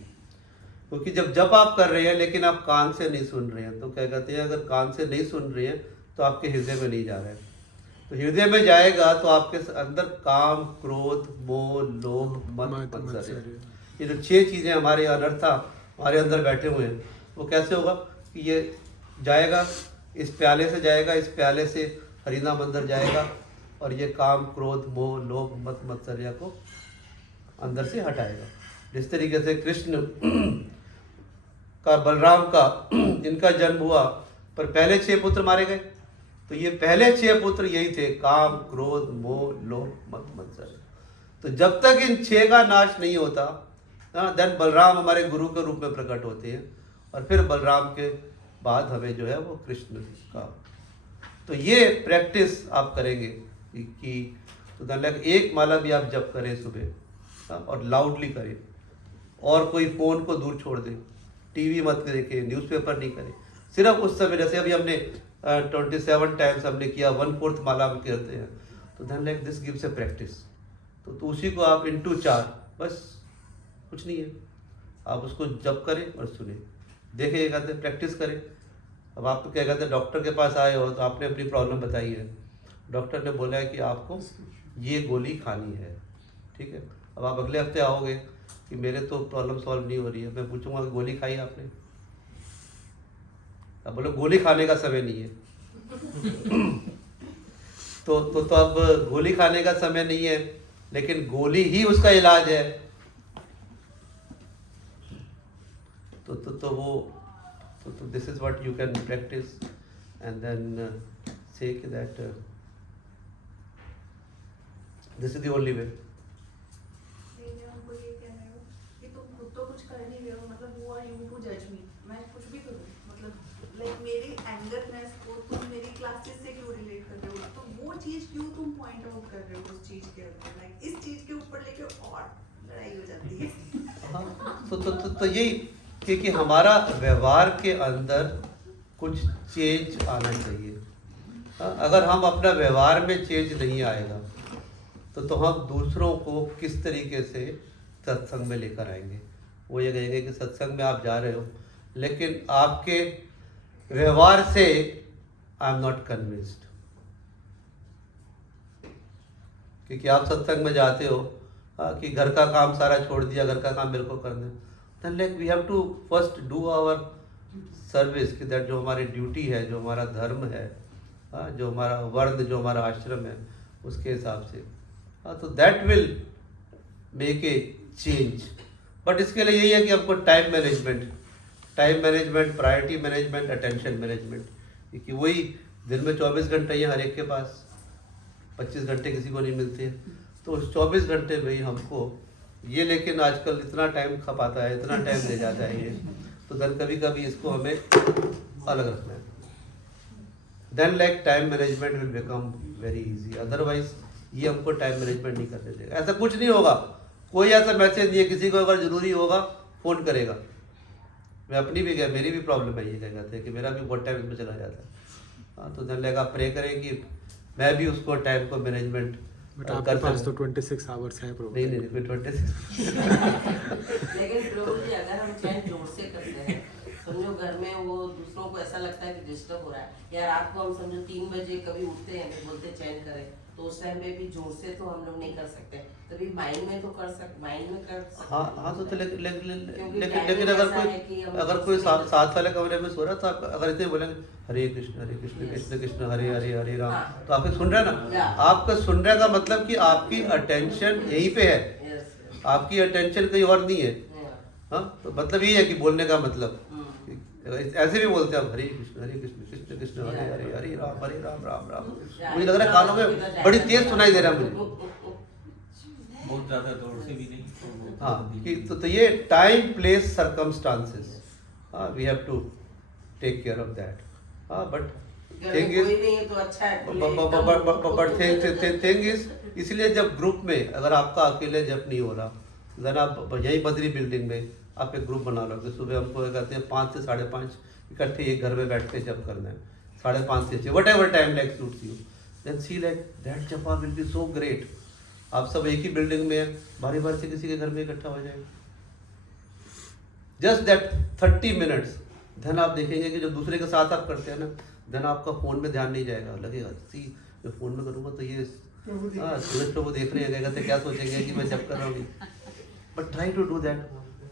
क्योंकि जब जप आप कर रहे हैं लेकिन आप कान से नहीं सुन रहे हैं, तो क्या कहते हैं अगर कान से नहीं सुन रहे हैं तो आपके हृदय में नहीं जा रहा है। तो हृदय में जाएगा तो आपके अंदर काम क्रोध मोह लोभ मद मत्सर्य, ये जो 6 चीज़ें हमारे अनर्था हमारे अंदर बैठे हुए हैं, वो कैसे होगा कि ये जाएगा इस प्याले से जाएगा, इस प्याले से हरिनाम अंदर जाएगा और ये काम क्रोध मोह लोभ मद मत्सर्य को अंदर से हटाएगा। जिस तरीके से कृष्ण का बलराम का इनका जन्म हुआ पर पहले 6 पुत्र मारे गए। तो ये पहले 6 पुत्र यही थे, काम, क्रोध, मोह, लोभ, मद, मत्सर। तो जब तक इन 6 का नाश नहीं होता, देन बलराम हमारे गुरु के रूप में प्रकट होते हैं, और फिर बलराम के बाद हमें जो है वो कृष्ण का। तो ये प्रैक्टिस आप करेंगे कि तो लाइक एक माला भी आप जप करें सुबह, और लाउडली करें, और कोई फ़ोन को दूर छोड़ दें, टीवी मत देखें, न्यूज़पेपर नहीं करें, सिर्फ उस समय जैसे अभी हमने 27 टाइम्स हमने किया, 1/4 माला हम करते हैं, तो then like this gives a practice. तो उसी को आप इंटू 4, बस कुछ नहीं है, आप उसको जप करें और सुने, देखें, कहते हैं प्रैक्टिस करें। अब आप क्या कहते हैं, डॉक्टर के पास आए हो तो आपने अपनी प्रॉब्लम बताई है, डॉक्टर ने बोला है कि आपको ये गोली खानी है, ठीक है। अब आप अगले हफ्ते आओगे कि मेरे तो प्रॉब्लम सॉल्व नहीं हो रही है, मैं पूछूंगा कि गोली खाई आपने, अब बोलो गोली खाने का समय नहीं है। तो अब गोली खाने का समय नहीं है, लेकिन गोली ही उसका इलाज है। तो वो this is what you can practise, and then say that this is the only way. हमको ये कह रहे हो कि तुम खुद तो कुछ कर नहीं रहे हो, मतलब who are you to judge me? मैं कुछ भी करूँ, मतलब लाइक मेरी एंगरनेस को तुम मेरी क्लासेस से क्यों रिलेट कर रहे हो, तो वो चीज़ क्यों तुम पॉइंट आउट कर रहे हो उस चीज़ के ऊपर, लाइक इस चीज़ के ऊपर लेके और लड़ाई हो जाती है। हाँ, तो यही कि हमारा व्यवहार के अंदर कुछ चेंज आना चाहिए। अगर हम अपना व्यवहार में चेंज नहीं आएगा तो हम दूसरों को किस तरीके से सत्संग में लेकर आएंगे। वो ये कहेंगे कि सत्संग में आप जा रहे हो, लेकिन आपके व्यवहार से आई एम नॉट कन्विंस्ड, क्योंकि आप सत्संग में जाते हो कि घर का काम सारा छोड़ दिया, घर का काम मेरे को करना है। then like we have to first do our service, कि दैट जो हमारी ड्यूटी है, जो हमारा धर्म है, जो हमारा वर्ण, जो हमारा आश्रम है, उसके हिसाब से, तो that will make a change. But इसके लिए यही है कि हमको time management, priority management, attention management, क्योंकि वही दिन में 24 घंटे ही हर एक के पास, 25 घंटे किसी को नहीं मिलते हैं। तो उस 24 घंटे में ही हमको ये, लेकिन आजकल इतना टाइम खपाता है, इतना टाइम ले जाता है ये, तो देन कभी कभी इसको हमें अलग रखना है। Then like time management will become very easy. Otherwise ये हमको टाइम मैनेजमेंट नहीं करने देगा। ऐसा कुछ नहीं होगा, कोई ऐसा मैसेज नहीं है, किसी को अगर ज़रूरी होगा फ़ोन करेगा। मैं अपनी भी गया, मेरी भी प्रॉब्लम है, ये क्या कहते हैं कि मेरा भी बहुत टाइम इसमें चला जाता है। हाँ, तो देन लाइक आप प्रे करें कि मैं भी उसको टाइम को मैनेजमेंट बट आपके पास तो 26 आवर्स है प्रभु। नहीं 26। लेकिन प्रभु जी अगर हम चैन जोर से करते हैं, समझो घर में वो दूसरों को ऐसा लगता है कि डिस्टर्ब हो रहा है, या रात को हम समझो 3 बजे कभी उठते हैं तो बोलते चैन करें, तो उस टाइम पे भी जोर से तो हम लोग नहीं कर सकते, तभी माइंड में तो कर सकते। हाँ तो लेकिन अगर कोई साथ वाले कमरे में सो रहा था, अगर इतने बोलेंगे हरे कृष्ण कृष्ण कृष्ण हरे हरे हरे राम, तो आपके सुन रहे हैं ना, आपका सुन रहे का मतलब कि आपकी अटेंशन यहीं पे है, आपकी अटेंशन कहीं और नहीं है। हाँ, तो मतलब ये है कि बोलने का मतलब ऐसे भी बोलते हैं आप, हरे कृष्ण कृष्ण कृष्ण हरे हरे हरे राम राम राम। मुझे लग रहा है कानों में बड़ी तेज सुनाई दे रहा है मुझे, बहुत ज़्यादा जोर से भी नहीं। हाँ, कि तो ये time place circumstances, we have to take care of that. But thing is इसलिए जब ग्रुप में अगर आपका अकेले जब नहीं हो रहा, देन आप यही बद्री बिल्डिंग में आप एक ग्रुप बना लो कि सुबह हमको कहते हैं 5 से 5:30 इकट्ठे एक घर में बैठ के जब करना है, 5:30 से 6, whatever time like suits you, then see like that japa will be so great. आप सब एक ही बिल्डिंग में हैं, बारी बारी से किसी के घर में इकट्ठा हो जाएगा, जस्ट दैट 30 मिनट्स। देन आप देखेंगे कि जो दूसरे के साथ आप करते हैं ना, देन आपका फ़ोन में ध्यान नहीं जाएगा, लगेगा सी मैं फ़ोन में करूँगा तो ये सूरज प्रभु देख रहे हैं, कहते क्या सोचेंगे कि मैं जब कर रहा हूँ। But try to do that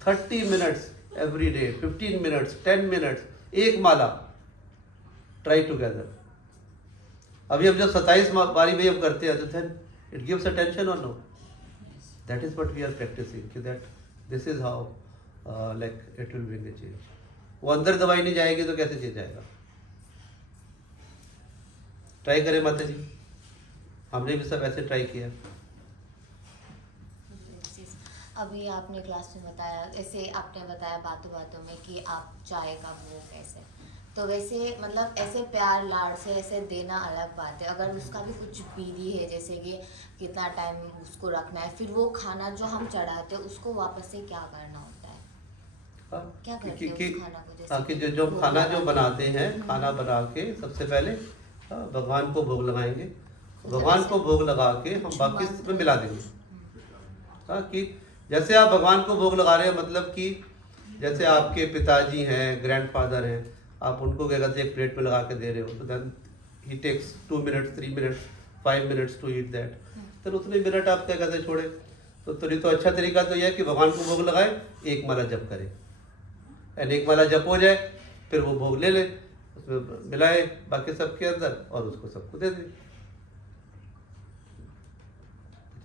30 minutes every day, 15 minutes, 10 minutes, एक माला, ट्राई टुगेदर। अभी हम जब 27 बारी में हम करते हैं तो देन इट गिव्स अटेंशन और know, that is what we are practising, कि that this is how like it will bring a change. वो अंदर दवाई नहीं जाएगी तो कैसे चेंज आएगा। ट्राई करें माता जी, हमने भी सब ऐसे ट्राई किया। अभी आपने क्लास में बताया, ऐसे आपने बताया बातों बातों में कि आप चाय का वो कैसे, तो वैसे मतलब ऐसे प्यार लाड़ से ऐसे देना अलग बात है, अगर उसका भी कुछ विधि है जैसे कि कितना टाइम उसको रखना है, फिर वो खाना जो हम चढ़ाते हैं उसको वापस से क्या करना होता है, क्या करते हैं उस खाना को? जैसे कि जो खाना जो बनाते हैं, खाना बना के सबसे पहले भगवान को भोग लगाएंगे, भगवान को भोग लगा के हम बाकी में मिला देंगे। कि जैसे आप भगवान को भोग लगा रहे हैं, मतलब कि जैसे आपके पिताजी हैं, ग्रैंडफादर हैं, आप उनको क्या कहते हैं एक प्लेट में लगा के दे रहे हो, तो then he takes 2 minutes 3 minutes 5 minutes to eat that, तो उतने मिनट आप क्या कहते हैं छोड़े। तो अच्छा तरीका तो यह है कि भगवान को भोग लगाए, एक माला जप करें, एंड एक माला जप हो जाए फिर वो भोग ले ले, उसमें मिलाए बाकी सबके अंदर और उसको सबको दे दें।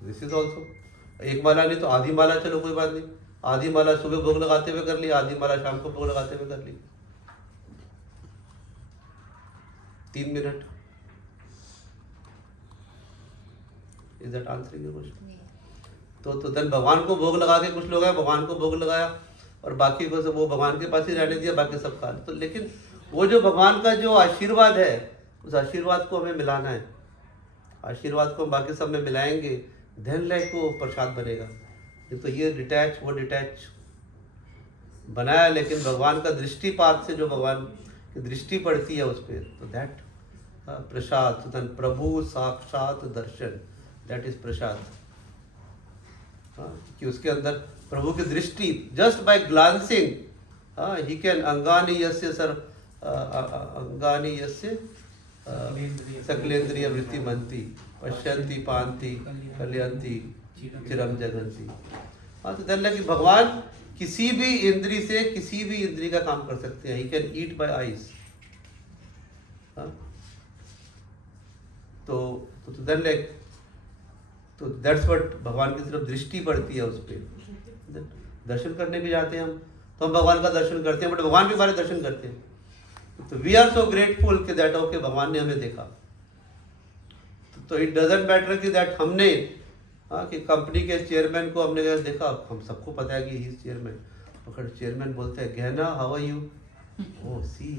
दिस इज ऑल्सो एक माला नहीं तो आधी माला, चलो कोई बात नहीं, आधी माला सुबह भोग लगाते हुए कर ली, आधी माला शाम को भोग लगाते हुए कर ली, 3 minute. Is that answering your question? तो देन भगवान को भोग लगा के, कुछ लोग हैं भगवान को भोग लगाया और बाकी को सब वो भगवान के पास ही रहने दिया, बाकी सब खा। तो लेकिन वो जो भगवान का जो आशीर्वाद है, उस आशीर्वाद को हमें मिलाना है, आशीर्वाद को हम बाकी सब में मिलाएंगे, देन लाइक वो प्रसाद बनेगा। तो ये डिटैच, वो डिटैच बनाया, लेकिन भगवान का दृष्टिपात से जो भगवान की दृष्टि पड़ती है उस पर, तो दैट प्रसाद, तो देन प्रभु साक्षात दर्शन, दैट इज प्रसाद। कि उसके अंदर प्रभु की दृष्टि, just by glancing he can अंगानी यस्य सर अंगानी यस्य सकलेंद्रिय वृत्ति मनती पश्यंती पांति कल्याणती चिरम जगंती। तो देन कि भगवान किसी भी इंद्री से किसी भी इंद्री का काम कर सकते हैं, he can eat by eyes. तो देन लाइक, तो दैट्स व्हाट, भगवान की सिर्फ दृष्टि पड़ती है उस पर। दर्शन करने भी जाते हैं हम, तो हम भगवान का दर्शन करते हैं, बट भगवान भी हमारे दर्शन करते हैं। तो वी आर सो ग्रेटफुल कि दैट ओके भगवान ने हमें देखा। तो इट डजंट मैटर कि दैट हमने कि कंपनी के चेयरमैन को हमने देखा, हम सबको पता है कि ही इज चेयरमैन, अगर चेयरमैन बोलते हैं गहना हाउ आर यू, ओ सी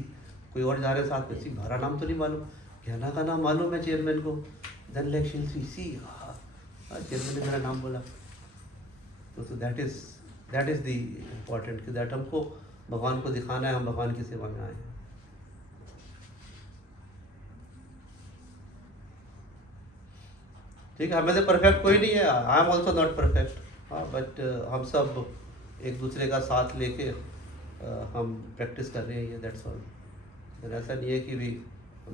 कोई और जा रहे साथ में, सी हमारा नाम तो नहीं मालूम, गहना का नाम मालूम है चेयरमैन को, then like she see chairman ने मेरा नाम बोला। तो दैट इज द इम्पॉर्टेंट कि दैट हमको भगवान को दिखाना है, हम भगवान की सेवा में आए हैं। ठीक है, हमें से परफेक्ट कोई नहीं है, I am also not perfect, but हम सब एक दूसरे का साथ लेके हम प्रैक्टिस कर रहे हैं, दैट्स ऑल। ऐसा नहीं है कि भी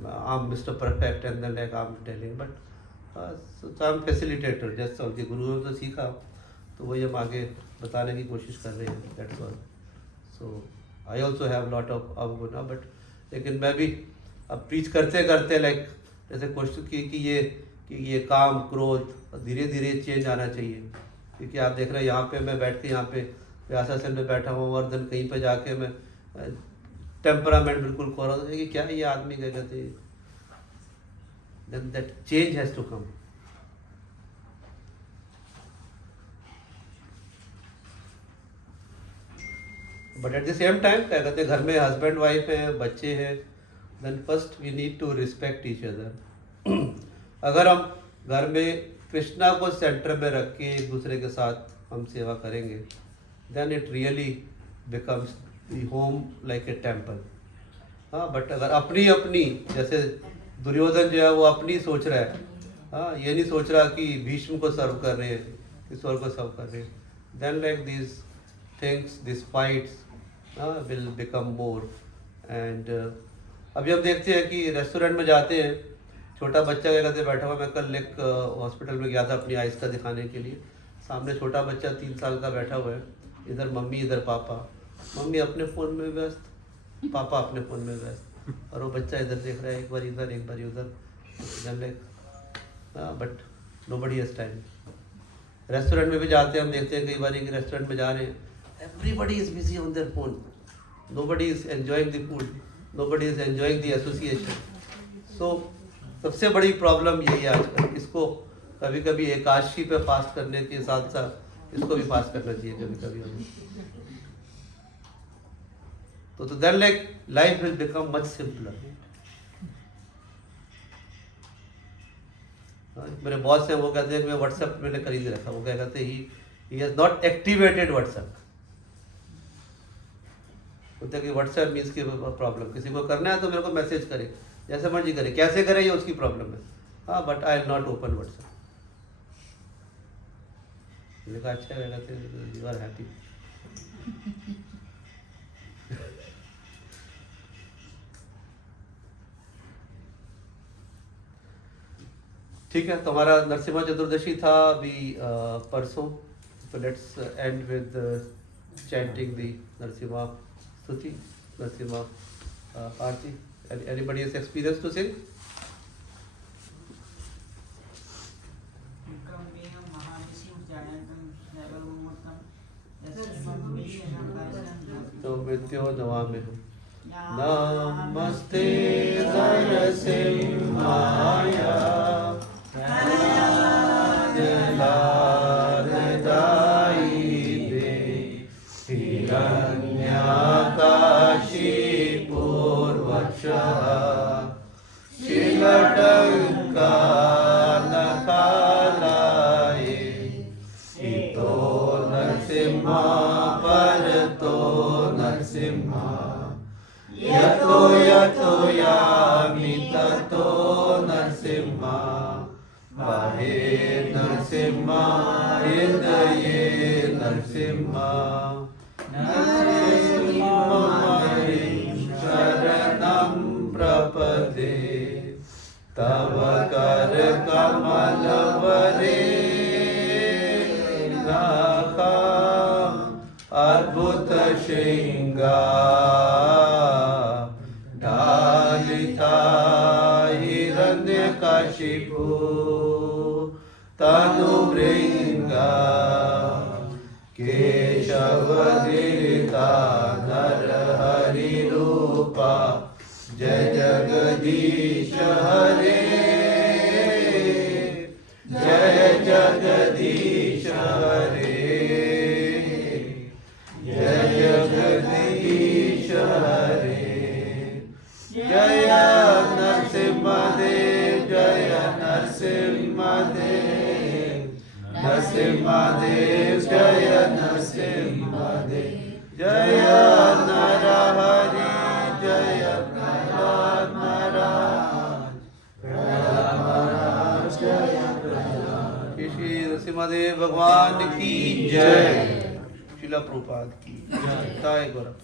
I am mister perfect and then like I am telling, but I am facilitator, जैसे उनके गुरुओं से सीखा तो वही हम आगे बताने की कोशिश कर रहे हैं, that's all. So I also have lot of अवगुना, बट लेकिन मैं भी अब प्रीच करते करते लाइक जैसे कोशिश की कि ये काम क्रोध धीरे धीरे चेंज आना चाहिए। क्योंकि आप देख रहे हैं यहाँ पे मैं बैठ के यहाँ पे व्यासासन में बैठा हूँ और दिन कहीं पे जाके मैं टेम्परामेंट बिल्कुल खो रहा था कि क्या ये आदमी क्या कहते हैं, then that change has to come. But at the same time क्या कहते हैं, घर में हस्बैंड वाइफ है, बच्चे हैं, then first we need to respect each other. अगर हम घर में कृष्णा को सेंटर में रख के एक दूसरे के साथ हम सेवा करेंगे, then it really becomes the home like a temple. हाँ, बट अगर अपनी अपनी, जैसे दुर्योधन जो है वो अपनी सोच रहा है, हाँ, ये नहीं सोच रहा कि भीष्म को सर्व कर रहे हैं, किशोर को सर्व कर रहे हैं, then like this things, this fights will become more. And अभी हम देखते हैं कि रेस्टोरेंट में जाते हैं, छोटा बच्चा क्या कहते बैठा हुआ, मैं कल एक हॉस्पिटल में गया था अपनी आइज़ का दिखाने के लिए, सामने छोटा बच्चा 3 साल का बैठा हुआ है, इधर मम्मी इधर पापा, मम्मी अपने फ़ोन में व्यस्त, पापा अपने फ़ोन में व्यस्त, और वो बच्चा इधर देख रहा है, एक बार इधर एक बार उधर, but nobody has time. Restaurant में भी जाते हैं, हम देखते हैं कई बार कि रेस्टोरेंट में जा रहे हैं, everybody is busy on their phone, nobody is enjoying the food, nobody is enjoying the association. So सबसे बड़ी प्रॉब्लम यही है आजकल। इसको कभी कभी एकादशी पे फास्ट करने के साथ साथ इसको भी फास्ट करना चाहिए कभी कभी हमें। तो then like life will become much simpler. मेरे बॉस है, वो कहते हैं कि मैं व्हाट्सएप मैंने खरीद रखा। वो क्या कहते हैं, he has not activated WhatsApp. बोलते हैं कि व्हाट्सएप मीन्स की प्रॉब्लम, किसी को करना है तो मेरे को मैसेज करे, जैसे मर्जी करे, कैसे करे ये उसकी प्रॉब्लम है। हाँ, but I will not open WhatsApp. मैंने कहा अच्छा है, कहते हैं यू आर हैप्पी। ठीक है, तो हमारा नरसिम्हा चतुर्दशी था अभी परसों। तो let's end with chanting the Narasimha stuti, Narasimha aarti. Anybody has experience to sing? तो मृत्यो नमामि हूँ। नमस्ते नरसिम्हाय लालदायिने हिरण्याकाशिपूर्वक्षः शीलटङ्कानकालाये हितो नरसिंहा परतो नरसिंहा यतो यतो यामि ततो नरसिंहा बाहे नरसिंहा हृदये नरसिंहा नरसिंहं शरणं प्रपदे तव कर कमलवरे नाकम् अद्भुत श्रृंगा डालिता हिरण्यकशिपु तनुभृंगा केशवधृता नरहरि रूपा जय जगदीश हरे जय जगदीश हरे जय जगदीश हरे जय नरसिंहदेव जय नरसिंहदेव नरसिंहदेव जय नरसिंहदेव जय नरहरि जय नरनारायण जय श्री नरसिंहदेव भगवान की जय। शिला प्रभुपाद की जय। गौरव।